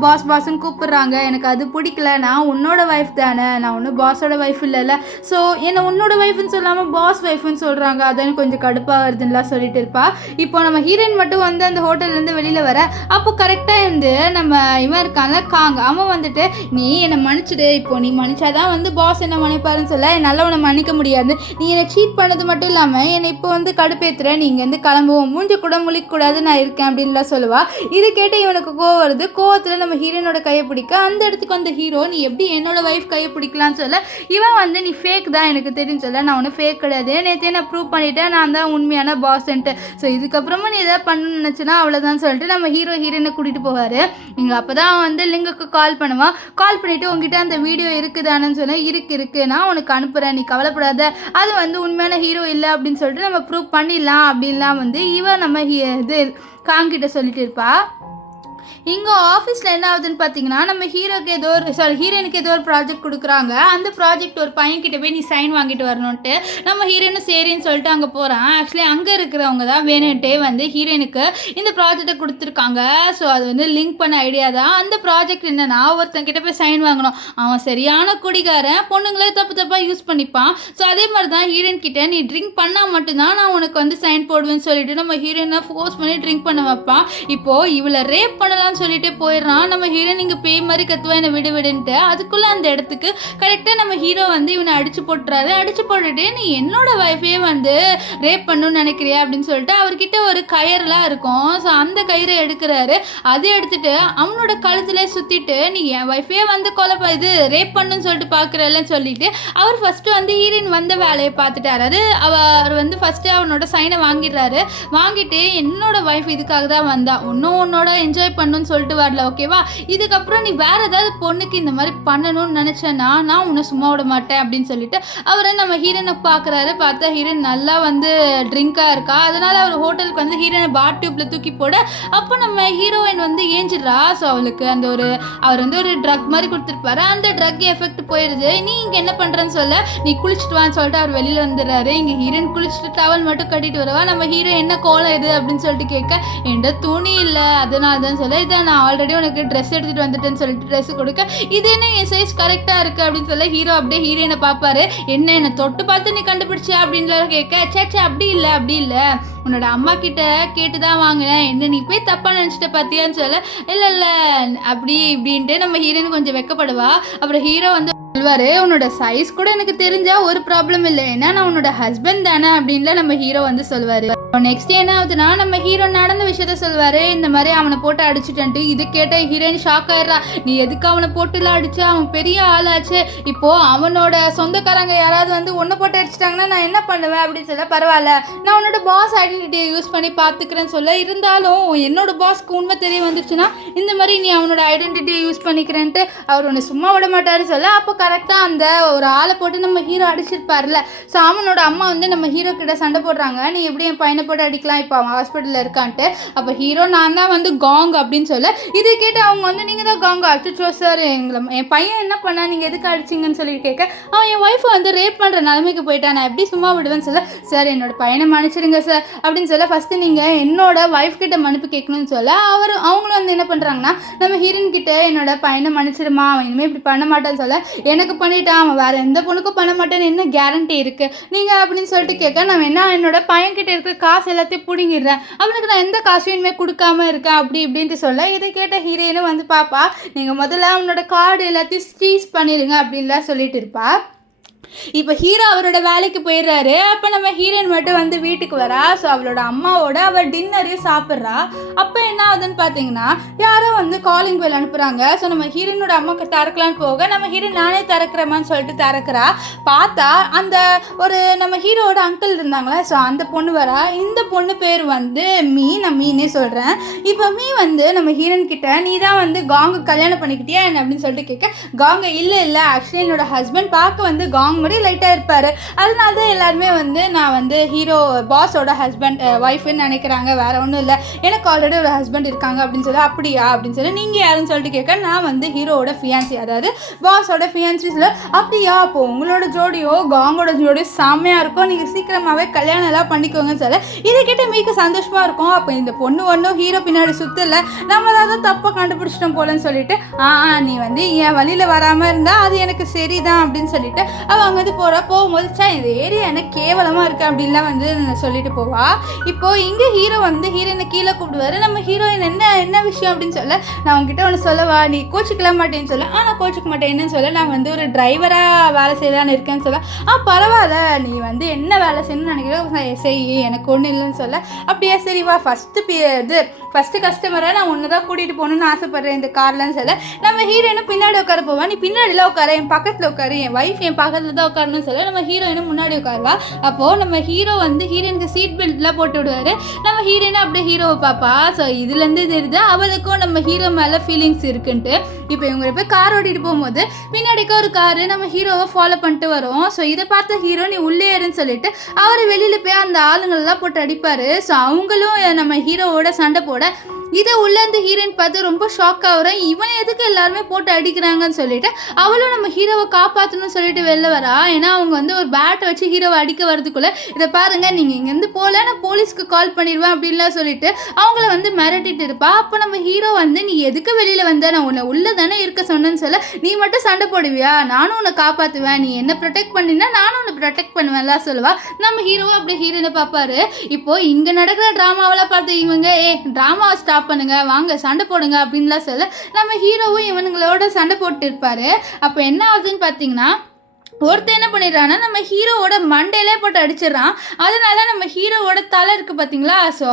பாஸ்ன்னு கூப்பிட்றாங்க, எனக்கு அது பிடிக்கல, நான் உன்னோட ஒய்ஃப் தானே, நான் ஒன்றும் பாஸோட ஒய்ஃப் இல்லைல்ல, ஸோ என்னை உன்னோட ஒய்ஃப்னு சொல்லாமல் பாஸ் ஒய்ஃப்னு சொல்கிறாங்க, அதான் கொஞ்சம் கடுப்பாக வருதுன்னுலாம் சொல்லிட்டு இருப்பா. இப்போ நம்ம ஹீரோயின் மட்டும் வந்து அந்த ஹோட்டல்லேருந்து வெளியில் வர, அப்போ கரெக்டாக இருந்து நம்ம இவன் இருக்கான்ல காங்க, அவன் வந்துட்டு, நீ என்னை மன்னிச்சிடு, இப்போ நீ மன்னிச்சாதான் வந்து பாஸ் என்ன மன்னிப்பாருன்னு சொல்ல, என்னால் உன்னை மன்னிக்க முடியாது, நீ என்னை சீட் பண்ணது மட்டும் இல்லாமல் என்னை இப்போ வந்து கடுப்பேற்றுற, நீ இங்கேருந்து கிளம்புவோம், மூஞ்சி கூட முழிக்கூடாது, நான் இருக்கேன் அப்படின்லாம் சொல்லுவா. இது கேட்டு இவனுக்கு கோவம் வருது. கோவத்தில் நம்ம ஹீரோனோட கையை பிடிக்க, அந்த இடத்துக்கு வந்த ஹீரோ, நீ எப்படி என்னோட ஒய்ஃப் கையை பிடிக்கலான்னு சொல்ல, இவன் வந்து நீ ஃபேக் தான் எனக்கு தெரியும் சொல்ல, நான் ஒன்றும் ஃபேக் கிடையாது, நேற்றே நான் ப்ரூவ் பண்ணிவிட்டேன், நான் தான் உண்மையான பாஸ்ன்ட்டு, ஸோ இதுக்கப்புறமா நீ எதாவது பண்ணணும்னு நினச்சினா அவ்வளோதான் சொல்லிட்டு நம்ம ஹீரோயினை கூட்டிகிட்டு போவார். இங்கே அப்போ தான் வந்து லிங்குக்கு கால் பண்ணுவான். கால் பண்ணிவிட்டு உங்ககிட்ட அந்த வீடியோ இருக்குதானு சொன்னால், இருக்கு நான் உனக்கு அனுப்புகிறேன், நீ கவலைப்படாத, அது வந்து உண்மையான ஹீரோ இல்லை அப்படின்னு சொல்லிட்டு நம்ம ப்ரூவ் பண்ணிடலாம் அப்படின்லாம் வந்து இவன் நம்ம இது காங்கிட்ட சொல்லிட்டு இருப்பா. இங்கே ஆஃபீஸில் என்ன ஆகுதுன்னு பார்த்தீங்கன்னா, நம்ம ஹீரோயினுக்கு ஏதோ ஒரு ப்ராஜெக்ட் கொடுக்குறாங்க. அந்த ப்ராஜெக்ட் ஒரு பையன்கிட்ட போய் நீ சைன் வாங்கிட்டு வரணுன்ட்டு நம்ம ஹீரோயினும் சரின்னு சொல்லிட்டு அங்கே போகிறான். ஆக்சுவலி அங்கே இருக்கிறவங்க தான் வேணுன்ட்டே வந்து ஹீரோயினுக்கு இந்த ப்ராஜெக்டை கொடுத்துருக்காங்க. ஸோ அது வந்து லிங்க் பண்ண ஐடியா தான். அந்த ப்ராஜெக்ட் என்னன்னா, ஒருத்தங்கிட்ட போய் சைன் வாங்கணும், அவன் சரியான குடிகாரன், பொண்ணுங்களே தப்பாக யூஸ் பண்ணிப்பான். ஸோ அதே மாதிரி தான் ஹீரோயின் கிட்ட, நீ ட்ரிங்க் பண்ணால் மட்டும்தான் நான் உனக்கு வந்து சைன் போடுவேன்னு சொல்லிட்டு நம்ம ஹீரோயினை ஃபோர்ஸ் பண்ணி ட்ரிங்க் பண்ண வைப்பான். இப்போது இவளை ரேப் பண்ணலாம் சொல்லிட்டு போயிடுறான். நம்ம ஹீரோயின் இங்கே பேய் மாதிரி கத்துவா, என்னை விடுன்ட்டு. அதுக்குள்ளே அந்த இடத்துக்கு கரெக்டாக நம்ம ஹீரோ வந்து இவனை அடிச்சு போட்டுறாரு. அடிச்சு போட்டுட்டு, நீ என்னோட ஒய்ஃபையே வந்து ரேப் பண்ணணும்னு நினைக்கிறியா அப்படின்னு சொல்லிட்டு அவர்கிட்ட ஒரு கயிறுலாம் இருக்கும். ஸோ அந்த கயிறை எடுக்கிறாரு. அதை எடுத்துட்டு அவனோட கழுத்துல சுற்றிட்டு, நீ என் ஒய்ஃபையே வந்து இது ரேப் பண்ணுன்னு சொல்லிட்டு பார்க்குறல்லன்னு சொல்லிட்டு அவர் ஃபஸ்ட்டு வந்து ஹீரோயின் வந்த வேலையை பார்த்துட்டாரு. அது அவர் வந்து ஃபஸ்ட்டு அவனோட சைனை வாங்கிடுறாரு. வாங்கிட்டு, என்னோட ஒய்ஃப் இதுக்காக தான் வந்தா, இன்னும் உன்னோட என்ஜாய் பண்ணணும்னு சொல்லிட்டு வரல, ஓகேவா, இதுக்கப்புறம் நீ வேற ஏதாவது பொண்ணுக்கு இந்த மாதிரி பண்ணணும்னு நினைச்சேன்னா நான் உன்னை சும்மா விட மாட்டேன் அப்படின்னு சொல்லிட்டு அவரை நம்ம ஹீரோயினை பார்க்குறாரு. பார்த்தா ஹீரோயின் நல்லா வந்து ட்ரிங்காக இருக்கா. அதனால அவர் ஹோட்டலுக்கு வந்து ஹீரோயினை பாத் டியூப்ல தூக்கி போட, அப்போ நம்ம ஹீரோயின் வந்து ஏஞ்சிடுறா. ஸோ அவளுக்கு அந்த அவர் வந்து ஒரு ட்ரக் மாதிரி கொடுத்துருப்பாரு. அந்த ட்ரக் எஃபெக்ட் போயிடுது. நீ இங்கே என்ன பண்ணுறேன்னு சொல்ல, நீ குளிச்சுட்டு வான்னு சொல்லிட்டு அவர் வெளியில் வந்துடுறாரு. இங்கே ஹீரோயின் குளிச்சுட்டு டவல் மட்டும் கட்டிட்டு வருவா. நம்ம ஹீரோ என்ன கோலம் இது அப்படின்னு சொல்லிட்டு கேட்க, என்கிட்ட துணி இல்லை அதனால தான் சொல்ல, இதை நான் ஆல்ரெடி உனக்கு ட்ரெஸ் எடுத்துகிட்டு வந்துட்டேன்னு சொல்லிட்டு ட்ரெஸ் கொடுக்க, இது என்ன என் சைஸ் கரெக்டாக இருக்குது அப்படின்னு சொல்ல ஹீரோ அப்படியே ஹீரோயினை பார்ப்பாரு. என்னை தொட்டு பார்த்து நீ கண்டுபிடிச்சியா அப்படின்லாம் கேட்க, சேச்சா அப்படி இல்லை உன்னோட அம்மா கிட்ட கேட்டு தான் வாங்கினேன், என்ன நீ போய் தப்பாக நினச்சிட்ட பார்த்தியான்னு சொல்ல, இல்லை அப்படி இப்படின்ட்டு நம்ம ஹீரோயின் கொஞ்சம் வெக்கப்படுவா. அப்புறம் ஹீரோ வந்து சொல்வாரு, உன்னோட சைஸ் கூட எனக்கு தெரிஞ்சா ஒரு ப்ராப்ளம் இல்லை, ஏன்னா நான் உன்னோட ஹஸ்பண்ட் தானே அப்படின்ல நம்ம ஹீரோ வந்து சொல்வாரு. நெக்ஸ்ட் என்ன ஆகுதுன்னா நம்ம ஹீரோ நடந்த விஷயத்த சொல்வாரு. இந்த மாதிரி அவனை போட்டு அடிச்சுட்டு இது கேட்ட ஹீரோயின் ஷாக் ஆயிடுறா. நீ எதுக்கு அவனை போட்டுலாம் அடிச்சா, அவன் பெரிய ஆளாச்சு, இப்போ அவனோட சொந்தக்காரங்க யாராவது வந்து ஒன்றை போட்டு அடிச்சிட்டாங்கன்னா நான் என்ன பண்ணுவேன் அப்படின்னு சொல்ல, பரவாயில்ல நான் உன்னோட பாஸ் ஐடென்டிட்டியை யூஸ் பண்ணி பார்த்துக்கிறேன்னு சொல்ல, இருந்தாலும் என்னோட பாஸ்க்கு உண்மை தெரிய வந்துச்சுன்னா இந்த மாதிரி நீ அவனோட ஐடென்டிட்டியை யூஸ் பண்ணிக்கிறேன்ட்டு அவர் ஒன்று சும்மா விட மாட்டாரு சொல்ல. அப்போ கரெக்டாக அந்த ஒரு ஆளை போட்டு நம்ம ஹீரோ அடிச்சிருப்பார்ல. ஸோ அவனோட அம்மா வந்து நம்ம ஹீரோ கிட்ட சண்டை போடுறாங்க, நீ எப்படி என் பையனை போட்டு அடிக்கலாம், இப்போ அவன் ஹாஸ்பிட்டலில் இருக்கான்ட்டு. அப்போ ஹீரோ நான் தான் வந்து காங் அப்படின்னு சொல்ல, இதை கேட்டு அவங்க வந்து நீங்கள் தான் காங், அச்சோ சார் என் பையன் என்ன பண்ணா, நீங்கள் எதுக்கு அடிச்சிங்கன்னு சொல்லி கேட்க, அவன் என் ஒய்ஃபை வந்து ரேப் பண்ணுற நிலைமைக்கு போயிட்டான், நான் எப்படி சும்மா விடுவேன்னு சொல்ல, சார் என்னோட பையனை மன்னிச்சிடுங்க சார் அப்படின்னு சொல்ல, ஃபஸ்ட்டு நீங்கள் என்னோட ஒய்ஃப் கிட்ட மன்னிப்பு கேட்கணும்னு சொல்ல, அவங்களும் வந்து என்ன பண்ணுறாங்கன்னா நம்ம ஹீரோயின் கிட்ட என்னோட பையனை மன்னிச்சிடுமா, அவன் இனிமேல் இப்படி பண்ண மாட்டான்னு சொல்ல, எனக்கு பண்ணிட்டான், அவன் வேறு எந்த பொண்ணுக்கும் பண்ண மாட்டேன்னு என்ன கேரண்டி இருக்குது நீங்கள் அப்படின்னு சொல்லிட்டு கேட்க, நான் என்ன என்னோட பையன்கிட்ட இருக்கிற காசு எல்லாத்தையும் பிடிங்கிடுறேன், அவனுக்கு நான் எந்த காசையுமே கொடுக்காம இருக்கேன் அப்படி இப்படின்ட்டு சொல்ல, இதை கேட்ட ஹீரோயினும் வந்து பாப்பா நீங்கள் முதல்ல அவனோட கார்டு எல்லாத்தையும் ஸ்க்ரீஸ் பண்ணிடுங்க அப்படின்லாம் சொல்லிட்டு இருப்பா. இப்போ ஹீரோ அவரோட வேலைக்கு போயிடுறாரு. அப்போ நம்ம ஹீரோயின் மட்டும் வந்து வீட்டுக்கு வரா. ஸோ அவளோட அம்மாவோட அவள் டின்னரையும் சாப்பிட்றா. அப்போ என்ன ஆகுதுன்னு பார்த்தீங்கன்னா யாரோ வந்து காலிங் பெல் அனுப்புகிறாங்க. ஸோ நம்ம ஹீரோயினோட அம்மாவுக்கு திறக்கலான்னு போக நம்ம ஹீரோயின் நானே திறக்கிறேமான்னு சொல்லிட்டு திறக்கிறா. பார்த்தா அந்த ஒரு நம்ம ஹீரோவோட அங்கிள் இருந்தாங்களே, ஸோ அந்த பொண்ணு வரா. இந்த பொண்ணு பேர் வந்து நான் மீனே சொல்கிறேன். இப்போ வந்து நம்ம ஹீரோயின் கிட்ட நீ தான் வந்து காங்க கல்யாணம் பண்ணிக்கிட்டியா என்ன அப்படின்னு சொல்லிட்டு கேட்க, காங்க இல்லை ஆக்சுவலி என்னோட ஹஸ்பண்ட் பார்க்க வந்து காங் மாதிரி லைட்டாக இருப்பார், அதனால தான் எல்லாருமே வந்து நான் வந்து ஹீரோ பாஸோட ஹஸ்பண்ட் ஒய்ஃப்னு நினைக்கிறாங்க, வேறு ஒன்றும் இல்லை, எனக்கு ஆல்ரெடி ஒரு ஹஸ்பண்ட் இருக்காங்க அப்படின்னு சொல்லி. அப்படியா அப்படின்னு சொல்லி நீங்கள் யாருன்னு சொல்லிட்டு கேட்க, நான் வந்து ஹீரோவோட ஃபியான்சி, அதாவது பாஸோட ஃபியான்சி சொல்ல. அப்படியா, அப்போ உங்களோட ஜோடியோ காங்கோட ஜோடியோ செம்மையாக இருக்கும், நீங்கள் சீக்கிரமாகவே கல்யாணம் எல்லாம் பண்ணிக்கோங்கன்னு சொல்ல. இதை கேட்ட மீக்கு சந்தோஷமாக இருக்கும். அப்போ இந்த பொண்ணு ஒன்றும் ஹீரோ பின்னாடி சுற்றலை, நம்ம தான் தப்பாக கண்டுபிடிச்சிட்டோம் போலன்னு சொல்லிட்டு, நீ வந்து என் வழியில் வராமல் இருந்தால் அது எனக்கு சரிதான் அப்படின்னு சொல்லிட்டு அவங்க வந்து போகும்போது இந்த ஏரியா எனக்கு கேவலமாக இருக்குது அப்படின்லாம் வந்து சொல்லிட்டு போவா. இப்போது இங்கே ஹீரோ வந்து ஹீரோயினை கீழே கூப்பிடுவார். நம்ம ஹீரோயின் என்ன விஷயம் அப்படின்னு சொல்ல, நான் உங்ககிட்ட ஒன்று சொல்லவா, நீ கோச்சிக்கலாம் மாட்டேன்னு சொல்ல, நான் கோச்சிக்க மாட்டேன்னு சொல்ல, நான் வந்து ஒரு டிரைவராக வேலை செய்யலான்னு இருக்கேன்னு சொல்ல, பரவாயில்ல நீ வந்து என்ன வேலை செய்யணும்னு நினைக்கிறோம் செய், எனக்கு ஒன்றும் இல்லைன்னு சொல்ல. அப்படியே சரி வா, ஃபஸ்ட்டு கஸ்டமராக நான் ஒன்று தான் கூட்டிகிட்டு போகணுன்னு ஆசைப்பட்றேன் இந்த கார்லன்னு சொல்ல. நம்ம ஹீரோயினும் பின்னாடி உட்கார போவா, நீ பின்னாடிலாம் உட்கார, என் பக்கத்தில் உட்காரு, என் ஒய்ஃப் என் பக்கத்தில் தான் உட்காரணும்னு சொல்ல. நம்ம ஹீரோயினும் முன்னாடி உட்காருவா. அப்போது நம்ம ஹீரோ வந்து ஹீரோயினுக்கு சீட் பெல்ட்லாம் போட்டு விடுவார். நம்ம ஹீரோயினை அப்படியே ஹீரோவை பார்ப்பா. ஸோ இதுலேருந்து தெரியுது அவளுக்கும் நம்ம ஹீரோ மேலே ஃபீலிங்ஸ் இருக்குன்ட்டு. இப்போ இவங்க போய் கார் ஓட்டிகிட்டு போகும்போது பின்னாடிக்கு ஒரு காரு நம்ம ஹீரோவை ஃபாலோ பண்ணிட்டு வரும். ஸோ இதை பார்த்த ஹீரோ நீ உள்ளே ஏறுன்னு சொல்லிட்டு அவர் வெளியில் போய் அந்த ஆளுங்களெல்லாம் போட்டு அடிப்பார். ஸோ அவங்களும் நம்ம ஹீரோவோட சண்டை போட, இதை உள்ளேருந்து ஹீரோயின் பார்த்து ரொம்ப ஷாக் ஆகுறேன், இவனை எதுக்கு எல்லாருமே போட்டு அடிக்கிறாங்கன்னு சொல்லிட்டு அவளும் நம்ம ஹீரோவை காப்பாற்றணும்னு சொல்லிட்டு வெளில வரா. ஏன்னா அவங்க வந்து ஒரு பேட்டை வச்சு ஹீரோவை அடிக்க வரதுக்குள்ளே, இதை பாருங்கள் நீங்கள் இங்கேருந்து போகல நான் போலீஸ்க்கு கால் பண்ணிடுவேன் அப்படின்லாம் சொல்லிட்டு அவங்கள வந்து மிரட்டிட்டு இருப்பா. அப்போ நம்ம ஹீரோ வந்து நீ எதுக்கு வெளியில் வந்த, நான் உன்னை உள்ளே தானே இருக்க சொன்னேன்னு சொல்ல, நீ மட்டும் சண்டை போடுவியா, நானும் உன்னை காப்பாற்றுவேன், நீ என்ன ப்ரொடெக்ட் பண்ணினா நானும் உன்னை ப்ரொடெக்ட் பண்ணுவேன்லாம் சொல்லுவா. நம்ம ஹீரோவும் அப்படியே ஹீரோனை பார்ப்பாரு. இப்போது இங்கே நடக்கிற ட்ராமாவெல்லாம் பார்த்து இவங்க ட்ராமாவை ஸ்டாப் பண்ணுங்க, வாங்க சண்டை போடுங்க அப்படின்லாம் சொல்ல, நம்ம ஹீரோவும் இவனுங்களோட சண்டை போட்டு இருப்பாரு. அப்போ என்ன ஆகுதுன்னு பார்த்தீங்கன்னா ஒருத்தர் என்ன பண்ணிடுறான்னா நம்ம ஹீரோவோட மண்டையிலே போட்டு அடிச்சிடறான். அதனால நம்ம ஹீரோவோட தலை இருக்குது பார்த்தீங்களா, ஸோ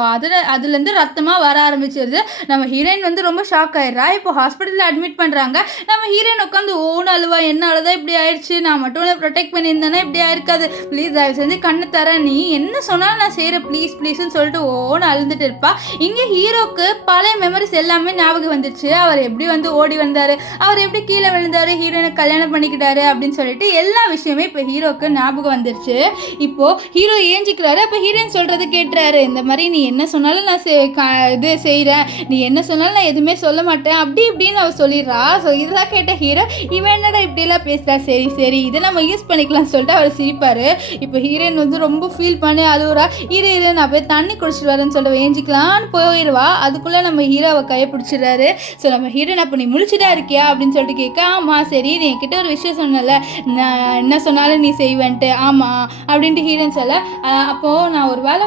அதுலேருந்து ரத்தமாக வர ஆரம்பிச்சிருது. நம்ம ஹீரோயின் வந்து ரொம்ப ஷாக் ஆயிடுறா. இப்போ ஹாஸ்பிட்டலில் அட்மிட் பண்ணுறாங்க. நம்ம ஹீரோயின் உட்காந்து ஓன்னு அழுவா, என்ன அழுதான் இப்படி ஆயிடுச்சு, நான் மட்டும் உன்னை ப்ரொடெக்ட் பண்ணியிருந்தேன்னா இப்படி ஆயிருக்காது, ப்ளீஸ் தயவு செஞ்சு கண்ணை தரேன், நீ என்ன சொன்னாலும் நான் செய்கிறேன் ப்ளீஸ்ன்னு சொல்லிட்டு ஓன்னு அழுந்துட்டு இருப்பா. இங்கே ஹீரோக்கு பழைய மெமரிஸ் எல்லாமே ஞாபகம் வந்துருச்சு. அவர் எப்படி வந்து ஓடி வந்தார், அவர் எப்படி கீழே விழுந்தார், ஹீரோயினை கல்யாணம் பண்ணிக்கிட்டாரு அப்படின்னு சொல்லிட்டு எல்லா விஷயமே இப்போ ஹீரோக்கு ஞாபகம் வந்துருச்சு. இப்போ ஹீரோ ஏஞ்சிக்கிறாரு. அப்போ ஹீரோயின் சொல்றது கேட்டுறாரு, இந்த மாதிரி நீ என்ன சொன்னாலும் நான் இது செய்கிறேன், நீ என்ன சொன்னாலும் நான் எதுவுமே சொல்ல மாட்டேன் அப்படி இப்படின்னு அவர் சொல்லிடுறா. ஸோ இதெல்லாம் கேட்ட ஹீரோ இவன் என்னடா இப்படிலாம் பேசுகிறா, சரி இதை நம்ம யூஸ் பண்ணிக்கலாம்னு சொல்லிட்டு அவர் சிரிப்பார். இப்போ ஹீரோயின் வந்து ரொம்ப ஃபீல் பண்ணி அழுவுறா. இரு நான் போய் தண்ணி குடிச்சிட்டு வரேன்னு சொல்லிட்டு ஏஞ்சிக்கலான்னு போயிடுவா. அதுக்குள்ளே நம்ம ஹீரோவை கையை பிடிச்சிடுறாரு. ஸோ நம்ம ஹீரோயின் அப்போ நீ முழிச்சுட்டா இருக்கியா அப்படின்னு சொல்லிட்டு கேட்க, ஆமாம் சரி நீ என்கிட்ட ஒரு விஷயம் சொன்னல, என்ன சொன்னாலும் நீ செய்வேன்ட்டு. ஆமாம் அப்படின்ட்டு ஹீரோயின் சொல்ல, அப்போது நான் ஒரு வேளை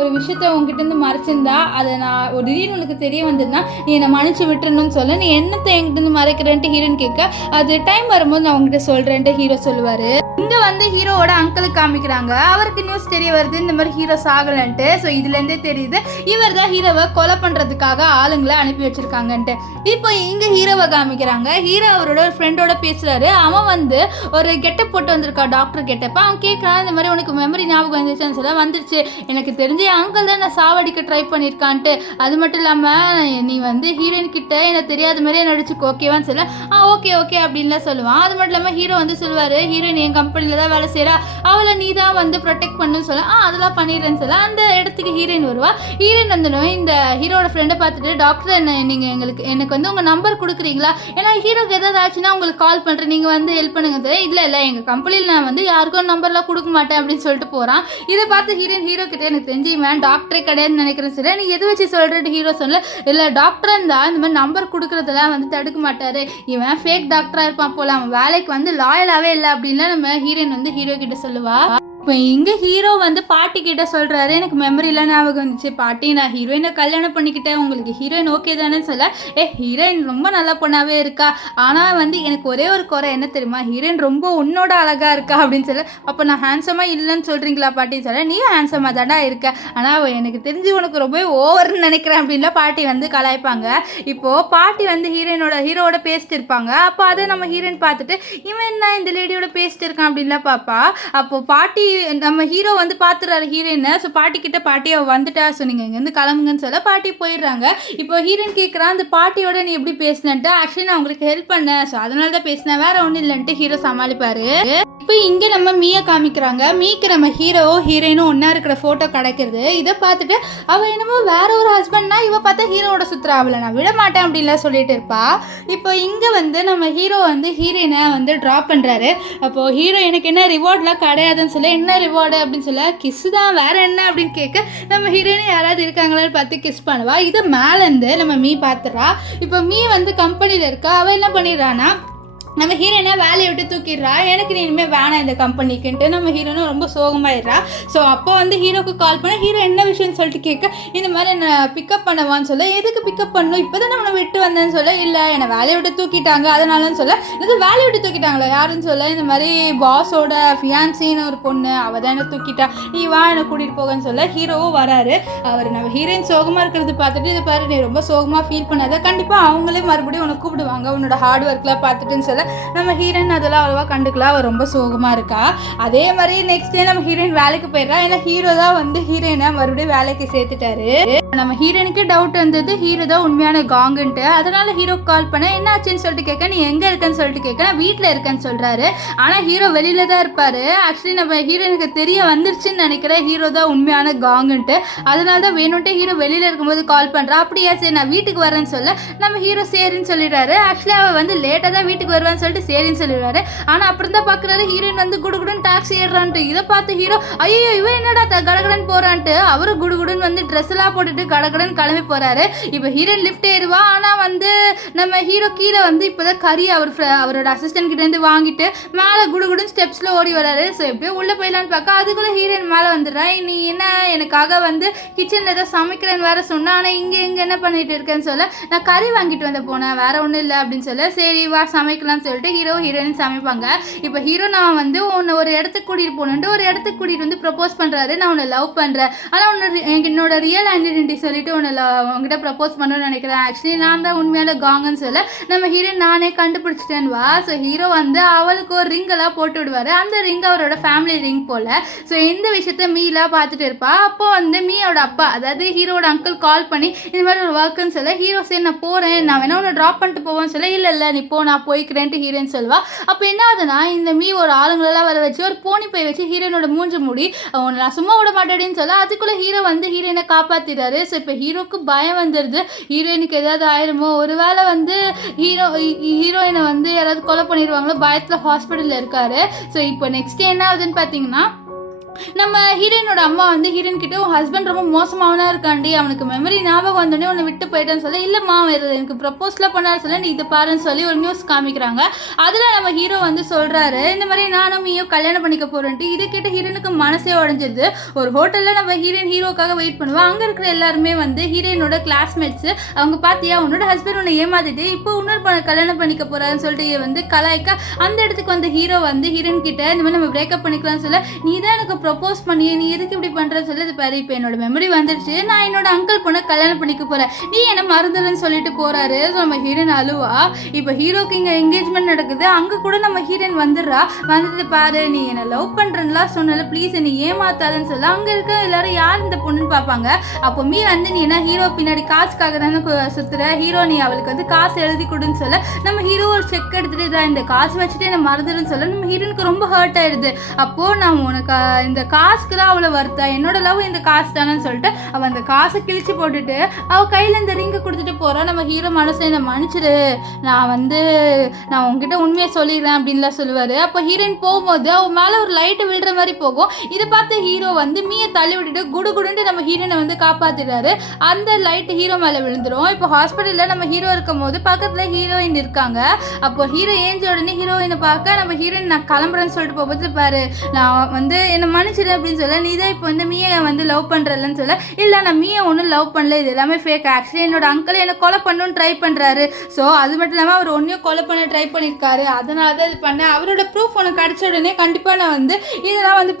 ஒரு விஷயத்த உங்ககிட்டருந்து மறைச்சிருந்தா அதை நான் ஒரு திடீர்னு உனக்கு தெரிய வந்ததுன்னா நீ என்னை மன்னிச்சு விட்டுறணும்னு சொல்ல, நீ என்னத்தை என்கிட்ட மறைக்கிறேன்ட்டு ஹீரோயின் கேட்க, அது டைம் வரும்போது நான் உங்ககிட்ட சொல்கிறேன்ட்டு ஹீரோ சொல்லுவார். இங்கே வந்து ஹீரோவோட அங்கிளுக்கு காமிக்கிறாங்க. அவருக்கு நியூஸ் தெரிய வருது இந்த மாதிரி ஹீரோ சாகலன்ட்டு. ஸோ இதுலேருந்தே தெரியுது இவர் தான் ஹீரோவை கொலை பண்ணுறதுக்காக ஆளுங்களை அனுப்பி வச்சுருக்காங்கன்ட்டு. இப்போ இங்கே ஹீரோவை காமிக்கிறாங்க. ஹீரோ அவரோட ஒரு ஃப்ரெண்டோட பேசுகிறாரு. அவன் வந்து ஒரு கெட்டப் போட்டு வந்திருக்கா, டாக்டர் கெட்டப்ப. அவன் கேட்குறான், இந்த மாதிரி உனக்கு மெமரி ஞாபகம் வந்துச்சுன்னு சொல்ல, வந்துருச்சு, எனக்கு தெரிஞ்ச அங்கிள் தான் நான் சாவடிக்க ட்ரை பண்ணியிருக்கான்ட்டு. அது மட்டும் இல்லாமல் நீ வந்து ஹீரோயின் கிட்ட எனக்கு தெரியாத மாதிரியே நடிச்சுக்கோ, ஓகேவான்னு சொல்ல, ஓகே ஓகே அப்படின்லாம் சொல்லுவான். அது மட்டும் இல்லாமல் ஹீரோ வந்து சொல்லுவார், ஹீரோயின் என் கம்பெனியில் தான் வேலை செய்கிறா, அவளை நீ தான் வந்து ப்ரொடெக்ட் பண்ணுன்னு சொல்ல, அதெல்லாம் பண்ணிடுறேன்னு சொல்ல, அந்த இடத்துக்கு ஹீரோயின் வருவா. ஹீரோயின் வந்துடும் இந்த ஹீரோட ஃப்ரெண்டை பார்த்துட்டு, டாக்டர் நீங்கள் எனக்கு வந்து உங்கள் நம்பர் கொடுக்குறீங்களா, ஏன்னா ஹீரோக்கு எதாவது ஆச்சுன்னா உங்களுக்கு கால் பண்ணுறேன், நீங்கள் வந்து ஹெல்ப் பண்ணுங்க சார். இல்லை எங்கள் கம்பெனியில் நான் வந்து யாருக்கும் நம்பர்லாம் கொடுக்க மாட்டேன் அப்படின்னு சொல்லிட்டு போகிறான். இதை பார்த்து ஹீரோ கிட்டே எனக்கு தெரிஞ்சுவேன் டாக்டரே கிடையாதுன்னு நினைக்கிறேன் சார், நீ எது வச்சு சொல்கிறேன் ஹீரோ சொல்ல, இல்லை டாக்டர் இருந்தால் இந்த மாதிரி நம்பர் கொடுக்குறதெல்லாம் வந்து தடுக்க மாட்டார், இவன் ஃபேக் டாக்டராக இருப்பான் போல, அவன் வேலைக்கு வந்து லாயலாகவே இல்லை அப்படின்லாம் நம்ம ஹீரோயின் வந்து ஹீரோ கிட்ட சொல்லுவா. இப்போ இங்கே ஹீரோ வந்து பாட்டி கிட்ட சொல்கிறாரு, எனக்கு மெமரிலாம் ஞாபகம் வந்துச்சு பாட்டி, நான் ஹீரோயினை கல்யாணம் பண்ணிக்கிட்டேன், உங்களுக்கு ஹீரோயின் ஓகே தானே சொல்ல, ஹீரோயின் ரொம்ப நல்ல பொண்ணாகவே இருக்கா, ஆனால் வந்து எனக்கு ஒரே ஒரு குறை என்ன தெரியுமா, ஹீரோயின் ரொம்ப உன்னோட அழகாக இருக்கா அப்படின்னு சொல்ல, அப்போ நான் ஹேண்ட்ஸமாக இல்லைன்னு சொல்கிறீங்களா பாட்டின்னு சொல்ல, நீயும் ஹேண்ட்ஸமாக தானே இருக்க, ஆனால் எனக்கு தெரிஞ்சு உனக்கு ரொம்ப ஓவர்னு நினைக்கிறேன் அப்படின்லாம் பாட்டி வந்து கலாய்ப்பாங்க. இப்போது பாட்டி வந்து ஹீரோவோட பேசிட்டு இருப்பாங்க. அப்போ அதை நம்ம ஹீரோயின் பார்த்துட்டு, இவன் என்ன இந்த லேடியோட பேசிட்டு இருக்கான் அப்படின்லாம் பார்ப்பா. அப்போது பாட்டி நம்ம ஹீரோ வந்து பார்த்துறாரு ஹீரோயினை. ஸோ பாட்டிக்கிட்ட பாட்டி அவள் வந்துட்டா, ஸோ நீங்கள் இங்கேருந்து கிளம்புங்கன்னு சொல்ல பாட்டி போயிடுறாங்க. இப்போ ஹீரோயின் கேட்குறான், அந்த பாட்டியோட நீ எப்படி பேசினேன்ட்டு, ஆக்சுவலி நான் உங்களுக்கு ஹெல்ப் பண்ணேன், ஸோ அதனால தான் பேசினேன், வேற ஒன்றும் இல்லைன்ட்டு ஹீரோ சமாளிப்பார். இப்போ இங்கே நம்ம மீயை காமிக்கிறாங்க. மீக்கு நம்ம ஹீரோயினும் ஒன்றா இருக்கிற ஃபோட்டோ கிடைக்கிறது. இதை பார்த்துட்டு அவள் என்னமோ வேற ஒரு ஹஸ்பண்ட்னா இவ பார்த்தா ஹீரோவோட சுற்றுறா, அவளை நான் விட மாட்டேன் அப்படின்லாம் சொல்லிட்டு இருப்பா. இப்போ இங்கே வந்து நம்ம ஹீரோ வந்து ஹீரோயினை வந்து ட்ராப் பண்ணுறாரு. அப்போது ஹீரோ எனக்கு என்ன ரிவார்ட்லாம் கிடையாதுன்னு சொல்லி, என்ன ரிவார்டு அப்படின்னு சொல்ல, கிஸ் தான் வேற என்ன அப்படின்னு கேட்க, நம்ம ஹீரோயினை யாராவது இருக்காங்களான்னு பார்த்து கிஸ் பண்ணுவா. இதை மேலேருந்து நம்ம மீ பார்த்துறா. இப்போ மீ வந்து கம்பெனியில் இருக்கா. அவள் என்ன பண்ணிடுறான்னா நம்ம ஹீரோயினை வேலையை விட்டு தூக்கிடுறா. எனக்கு நீ இனிமேல் வேணாம் இந்த கம்பெனிக்குன்ட்டு நம்ம ஹீரோனும் ரொம்ப சோகமாயிடுறா. ஸோ அப்போ வந்து ஹீரோக்கு கால் பண்ண, ஹீரோ என்ன விஷயம்னு சொல்லிட்டு கேட்க, இந்த மாதிரி என்னை பிக்கப் பண்ணவான்னு சொல்ல, எதுக்கு பிக்கப் பண்ணணும், இப்போ தான் நம்மளை விட்டு வந்தேன்னு சொல்ல, இல்லை என்னை வேலையை விட்டு தூக்கிட்டாங்க அதனாலன்னு சொல்ல, இது வேலையை விட்டு தூக்கிட்டாங்களா யாருன்னு சொல்ல, இந்த மாதிரி பாஸோட ஃபியான்சின்னு ஒரு பொண்ணு, அவள் தான் என்னை தூக்கிட்டா, நீ வா என்னை கூட்டிகிட்டு போகன்னு சொல்ல ஹீரோவும் வராரு. அவர் நம்ம ஹீரோயின் சோகமாக இருக்கிறது பார்த்துட்டு, இது பாரு நீ ரொம்ப சோகமாக ஃபீல் பண்ணாத, கண்டிப்பாக அவங்களே மறுபடியும் உனக்கு கூப்பிடுவாங்க உன்னோட ஹார்ட் ஒர்க்லாம் பார்த்துட்டுன்னு சொல்ல, நம்ம ஹீரோயின் அதெல்லாம் அவ்வளோவா கண்டுக்கலாம், அவள் ரொம்ப சோகமாக இருக்கா. அதே மாதிரி நெக்ஸ்ட் டே நம்ம ஹீரோயின் வேலைக்கு போயிடுறா. ஏன்னா ஹீரோ தான் வந்து ஹீரோயினை மறுபடியும் வேலைக்கு சேர்த்துட்டாரு. நம்ம ஹீரோயினுக்கு டவுட் வந்தது, ஹீரோ தான் உண்மையான காங்குன்ட்டு. அதனால ஹீரோக்கு கால் பண்ண, என்ன ஆச்சுன்னு சொல்லிட்டு கேட்க, நீ எங்கே இருக்கன்னு சொல்லிட்டு கேட்க, நான் வீட்டில் இருக்கேன்னு சொல்கிறாரு. ஆனால் ஹீரோ வெளியில தான் இருப்பார். ஆக்சுவலி நம்ம ஹீரோயினுக்கு தெரிய வந்துருச்சுன்னு நினைக்கிறேன் ஹீரோ தான் உண்மையான காங்குன்ட்டு. அதனால தான் வேணும்ட்டு ஹீரோ வெளியில் இருக்கும்போது கால் பண்ணுறா. அப்படியா சரி நான் வீட்டுக்கு வரேன்னு சொல்ல, நம்ம ஹீரோ சரின்னு சொல்லிடுறாரு. ஆக்சுவலி அவள் வந்து லேட்டாக தான் வீட்டுக்கு வருவான்னு சொல்லிட்டு சரின்னு சொல்லிடுறாரு. ஆனால் அப்புறம் தான் பார்க்குறாரு ஹீரோயின் வந்து குடுகுடுன்னு டாக்ஸி ஏறுறான்ட்டு. இதை பார்த்து ஹீரோ ஐயோ இவன் என்னடா கடகடன் போறான்ட்டு அவரு குடுகுடுன்னு வந்து ட்ரெஸ் எல்லாம் போட்டுட்டு கடகடன் கிளம்பி போறாரு. இப்போ ஹீரோயின் லிஃப்ட் ஏறுவா. ஆனால் வந்து நம்ம ஹீரோ கீழே வந்து இப்போதான் கறி அவரோட அசிஸ்டன்ட் கிட்ட இருந்து வாங்கிட்டு மேலே குடுகுடுன்னு ஸ்டெப்ஸ்ல ஓடி வராரு. ஸோ எப்படியோ உள்ள போயிடலான்னு பார்க்க அதுக்குள்ள ஹீரோயின் மேலே வந்துடுறா. நீ என்ன எனக்காக வந்து கிச்சனில் ஏதோ சமைக்கிறேன்னு வேற சொன்னா, ஆனால் இங்கே என்ன பண்ணிட்டு இருக்கேன்னு சொல்ல, நான் கறி வாங்கிட்டு வந்த போனேன் வேற ஒன்றும் இல்லை அப்படின்னு சொல்ல, சரி வா சமைக்கலாம்னு சொல்லிட்டு ஹீரோயின் சமைப்பாங்க. இப்போ ஹீரோ நான் வந்து உன்னை ஒரு இடத்துக்கு கூட்டிகிட்டு போகணுன்ட்டு ஒரு இடத்துக்கு கூட்டிகிட்டு வந்து ப்ரப்போஸ் பண்ணுறாரு. நான் உன்னை லவ் பண்ணுறேன், ஆனால் என்னோட ரியல் ஐடென்டிட்டி சொல்லிட்டு உங்ககிட்ட ப்ரப்போஸ் பண்ணணும்னு நினைக்கிறேன். ஆக்சுவலி நான் தான் உண்மையான காங்குன்னு சொல்ல, நம்ம ஹீரோயின் நானே கண்டுபிடிச்சிட்டேன்னு வா. ஸோ ஹீரோ வந்து அவளுக்கு ஒரு ரிங் எல்லாம் போட்டு விடுவார். அந்த ரிங் அவரோட ஃபேமிலி ரிங் போல். ஸோ இந்த விஷயத்த மீலாம் பார்த்துட்டு இருப்பா. அப்போ வந்து மீயோட அப்பா அதாவது ஹீரோட அங்கிள் கால் பண்ணி இந்த மாதிரி ஒரு ஒர்க்குன்னு சொல்ல, ஹீரோ சரி நான் போகிறேன், நான் வேணா உன்னை ட்ராப் பண்ணிட்டு போவேன்னு சொல்ல, இல்லை நீ போ நான் போய்க்கிறேன்ட்டு ஹீரோயின் சொல்வா. அப்போ என்ன ஆகுதுன்னா இந்த மீ ஒரு ஆளுங்களெல்லாம் வர வச்சு ஒரு போனி போய் வச்சு ஹீரோயினோட மூஞ்சி மூடி அவனை நான் சும்மா விட மாட்டேன்னு சொல்ல, அதுக்குள்ளே ஹீரோ வந்து ஹீரோயினை காப்பாற்றிடுறாரு. ஸோ இப்போ ஹீரோக்கு பயம் வந்துடுது, ஹீரோயினுக்கு ஏதாவது ஆயிருமோ, ஒரு வேளை வந்து ஹீரோயினை வந்து யாராவது கொலை பண்ணிடுவாங்களோ பயத்தில் ஹாஸ்பிட்டலில் இருக்காரு. ஸோ இப்போ நெக்ஸ்ட் என்ன ஆகுதுன்னு பார்த்தீங்கன்னா நம்ம ஹீரோயினோட அம்மா வந்து ஹீரோயின் கிட்ட உன் ஹஸ்பண்ட் ரொம்ப மோசமாவனா இருக்காண்டி, அவனுக்கு மெமரி ஞாபகம் வந்தோடனே உன்னை விட்டு போயிட்டேன்னு சொல்லி, இல்லைம்மா எனக்கு ப்ரப்போஸ்லாம் பண்ணாரு சொல்ல நீ இதை பாருன்னு சொல்லி ஒரு நியூஸ் காமிக்கிறாங்க. அதில் நம்ம ஹீரோ வந்து சொல்கிறாரு, இந்த மாதிரி நானும் நீயும் கல்யாணம் பண்ணிக்க போகிறேன்ட்டு. இது கேட்ட ஹீரோனுக்கு மனசே உடஞ்சிருது. ஒரு ஹோட்டலில் நம்ம ஹீரோக்காக வெயிட் பண்ணுவோம். அங்கே இருக்கிற எல்லாருமே வந்து ஹீரோயினோட கிளாஸ்மேட்ஸு. அவங்க பார்த்தியா உன்னோட ஹஸ்பண்ட் உன்னை ஏமாத்திட்டு இப்போ இன்னொரு கல்யாணம் பண்ணிக்க போகிறான்னு சொல்லிட்டு வந்து கலாய்க்க, அந்த இடத்துக்கு வந்து ஹீரோ வந்து ஹீரோயின் கிட்ட இந்த மாதிரி நம்ம பிரேக்கப் பண்ணிக்கலாம்னு சொல்ல, நீ தான் எனக்கு ப்ரப்போஸ் பண்ணி நீ எதுக்கு இப்படி பண்ணுறன்னு சொல்லி, இது பாரு இப்போ என்னோட மெமரி வந்துடுச்சு, நான் என்னோட அங்கிள் பொண்ணை கல்யாணம் பண்ணிக்க போகிறேன், நீ என்ன மறந்துடுன்னு சொல்லிட்டு போகிறாரு. ஸோ நம்ம ஹீரோயின் அழுவா. இப்போ ஹீரோக்கு இங்கே என்கேஜ்மெண்ட் நடக்குது. அங்கே கூட நம்ம ஹீரோயின் வந்துடுறா. வந்துட்டு பாரு நீ என்னை லவ் பண்ணுறேன்லாம் சொன்னால ப்ளீஸ் என்னை ஏமாத்தாதுன்னு சொல்ல, அங்கே இருக்க எல்லாரும் யார் இந்த பொண்ணுன்னு பார்ப்பாங்க. அப்போ மீ வந்து நீ என்ன ஹீரோ பின்னாடி காசுக்காக தானே சுற்றுற, ஹீரோ நீ அவளுக்கு வந்து காசு எழுதி கொடுன்னு சொல்ல, நம்ம ஹீரோ ஒரு செக் எடுத்துகிட்டு இதான் இந்த காசு வச்சுட்டு என்னை மறந்துடுன்னு சொல்ல, நம்ம ஹீரோனுக்கு ரொம்ப ஹர்ட் ஆயிடுது. அப்போது நான் உனக்கு இந்த காசுக்கு தான் அவளை வருத்தா, என்னோட லவ் இந்த காசு தானேன்னு சொல்லிட்டு அவள் அந்த காசை கிழிச்சு போட்டுட்டு அவள் கையில் இந்த ரிங்கை கொடுத்துட்டு போகிறான். நம்ம ஹீரோ மனசை என்னை மன்னிச்சிடு, நான் உங்ககிட்ட உண்மையை சொல்லிடுறேன் அப்படின்லாம் சொல்லுவார். அப்போ ஹீரோயின் போகும்போது அவள் மேலே ஒரு லைட்டு விழுற மாதிரி போகும். இதை பார்த்து ஹீரோ வந்து மீயை தள்ளி விட்டுட்டு குடுகுடுன்ட்டு நம்ம ஹீரோனை வந்து காப்பாற்றிடுறாரு. அந்த லைட்டு ஹீரோ மேலே விழுந்துடும். இப்போ ஹாஸ்பிட்டலில் நம்ம ஹீரோ இருக்கும் போது பக்கத்தில் ஹீரோயின் இருக்காங்க. அப்போ ஹீரோ ஏஞ்ச உடனே ஹீரோயினை பார்க்க நம்ம ஹீரோயின் நான் கிளம்புறேன்னு சொல்லிட்டு போகும்போது, பாரு நான் வந்து என்னை மன்னிச்சிடு அப்படின்னு சொல்ல, நீ தான் இப்போ வந்து மீயை வந்து லவ் பண்ணுறலன்னு சொல்ல, இல்லை நான் மீயை ஒன்றும் லவ் பண்ணல, இது எல்லாமே ஃபேக், ஆக்சுவலி என்னோட அங்கிள் என்னை கொலை பண்ணணும்னு ட்ரை பண்ணுறாரு, ஸோ அது மட்டும் இல்லாமல் அவர் ஒன்றையும் கொலை பண்ண ட்ரை பண்ணியிருக்காரு, அதனால தான் இது பண்ணேன், அவரோட ப்ரூஃப் உனக்கு கிடச்ச உடனே கண்டிப்பாக நான் வந்து இதெல்லாம் வந்து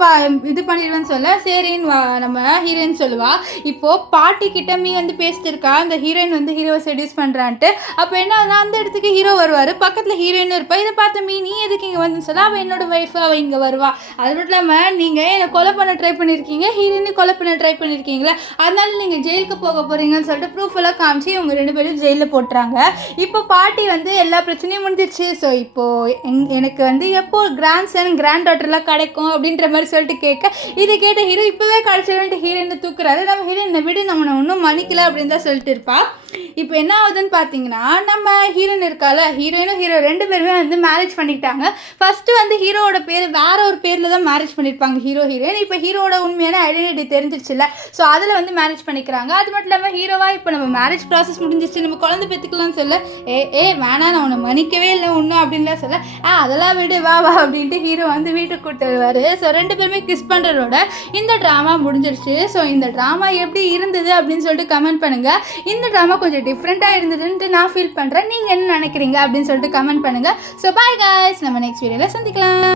இது பண்ணிடுவேன்னு சொல்ல, சரின்னு நம்ம ஹீரோயின் சொல்லுவா. இப்போது பாட்டி கிட்ட மீ வந்து பேசிட்டு இருக்கா, அந்த ஹீரோயின் வந்து ஹீரோவை செடியூஸ் பண்ணுறான்ட்டு. அப்போ என்ன அந்த இடத்துக்கு ஹீரோ வருவார், பக்கத்தில் ஹீரோயினும் இருப்பா. இதை பார்த்து மீ நீ எதுக்கு இங்கே வந்து சொல்ல, அவள் என்னோட ஒய்ஃபு, அவள் இங்கே வருவா, அது மட்டும் இல்லாமல் நீங்கள் என்னை கொலை பண்ண ட்ரை பண்ணியிருக்கீங்க, ஹீரோயினையும் கொலை பண்ண ட்ரை பண்ணியிருக்கீங்களா, அதனால நீங்கள் ஜெயிலுக்கு போக போகிறீங்கன்னு சொல்லிட்டு ப்ரூஃப் எல்லாம் காமிச்சு இவங்க 2 பேரும் ஜெயிலில் போட்டுறாங்க. இப்போ பாட்டி வந்து எல்லா பிரச்சனையும் முடிஞ்சிருச்சு. ஸோ இப்போது எனக்கு வந்து எப்போ கிராண்ட் சன் கிராண்ட் டாட்டர்லாம் கிடைக்கும் அப்படின்ற மாதிரி சொல்லிட்டு கேட்க, இதை கேட்ட ஹீரோ இப்போவே கிடைச்சிட்டு ஹீரோயினை தூக்குறாரு. நம்ம ஹீரோயினை விட நம்ம ஒன்றும் மன்னிக்கல அப்படின்னு தான் சொல்லிட்டு இருப்பா. இப்போ என்ன ஆகுதுன்னு பார்த்தீங்கன்னா, நம்ம ஹீரோயின் இருக்கால, ஹீரோயினும் ஹீரோ 2 பேருமே வந்து மேரேஜ் பண்ணிக்கிட்டாங்க. ஃபஸ்ட்டு வந்து ஹீரோவோட பேர் வேற ஒரு பேரில் தான் மேரேஜ் பண்ணியிருப்பாங்க ஹீரோயின். இப்போ ஹீரோட உண்மையான ஐடென்டிட்டி தெரிஞ்சிருச்சுல்ல, ஸோ அதில் வந்து மேரேஜ் பண்ணிக்கிறாங்க. அது மட்டும் இல்லாமல் ஹீரோவா இப்போ நம்ம மேரேஜ் ப்ராசஸ் முடிஞ்சிச்சு, நம்ம குழந்தை பெற்றுக்கலாம்னு சொல்ல, வேணா நான் உன்னை மன்னிக்கவே இல்லை ஒன்றும் அப்படின்லாம் சொல்ல, அதெல்லாம் விடு வா அப்படின்ட்டு ஹீரோ வந்து வீட்டுக்கு கூப்பிட்டு வருவார். ஸோ 2 பேருமே கிஸ் பண்ணுறதோட இந்த ட்ராமா முடிஞ்சிருச்சு. ஸோ இந்த ட்ராமா எப்படி இருந்தது அப்படின்னு சொல்லிட்டு கமெண்ட் பண்ணுங்கள். இந்த ட்ராமா கொஞ்சம் டிஃப்ரெண்ட்டாக இருந்ததுன்ட்டு நான் ஃபீல் பண்ணுறேன். நீங்கள் என்ன நினைக்கிறீங்க அப்படின்னு சொல்லிட்டு கமெண்ட் பண்ணுங்கள். ஸோ பாய் காய்ஸ், நம்ம நெக்ஸ்ட் வீடியோவில் சந்திக்கலாம்.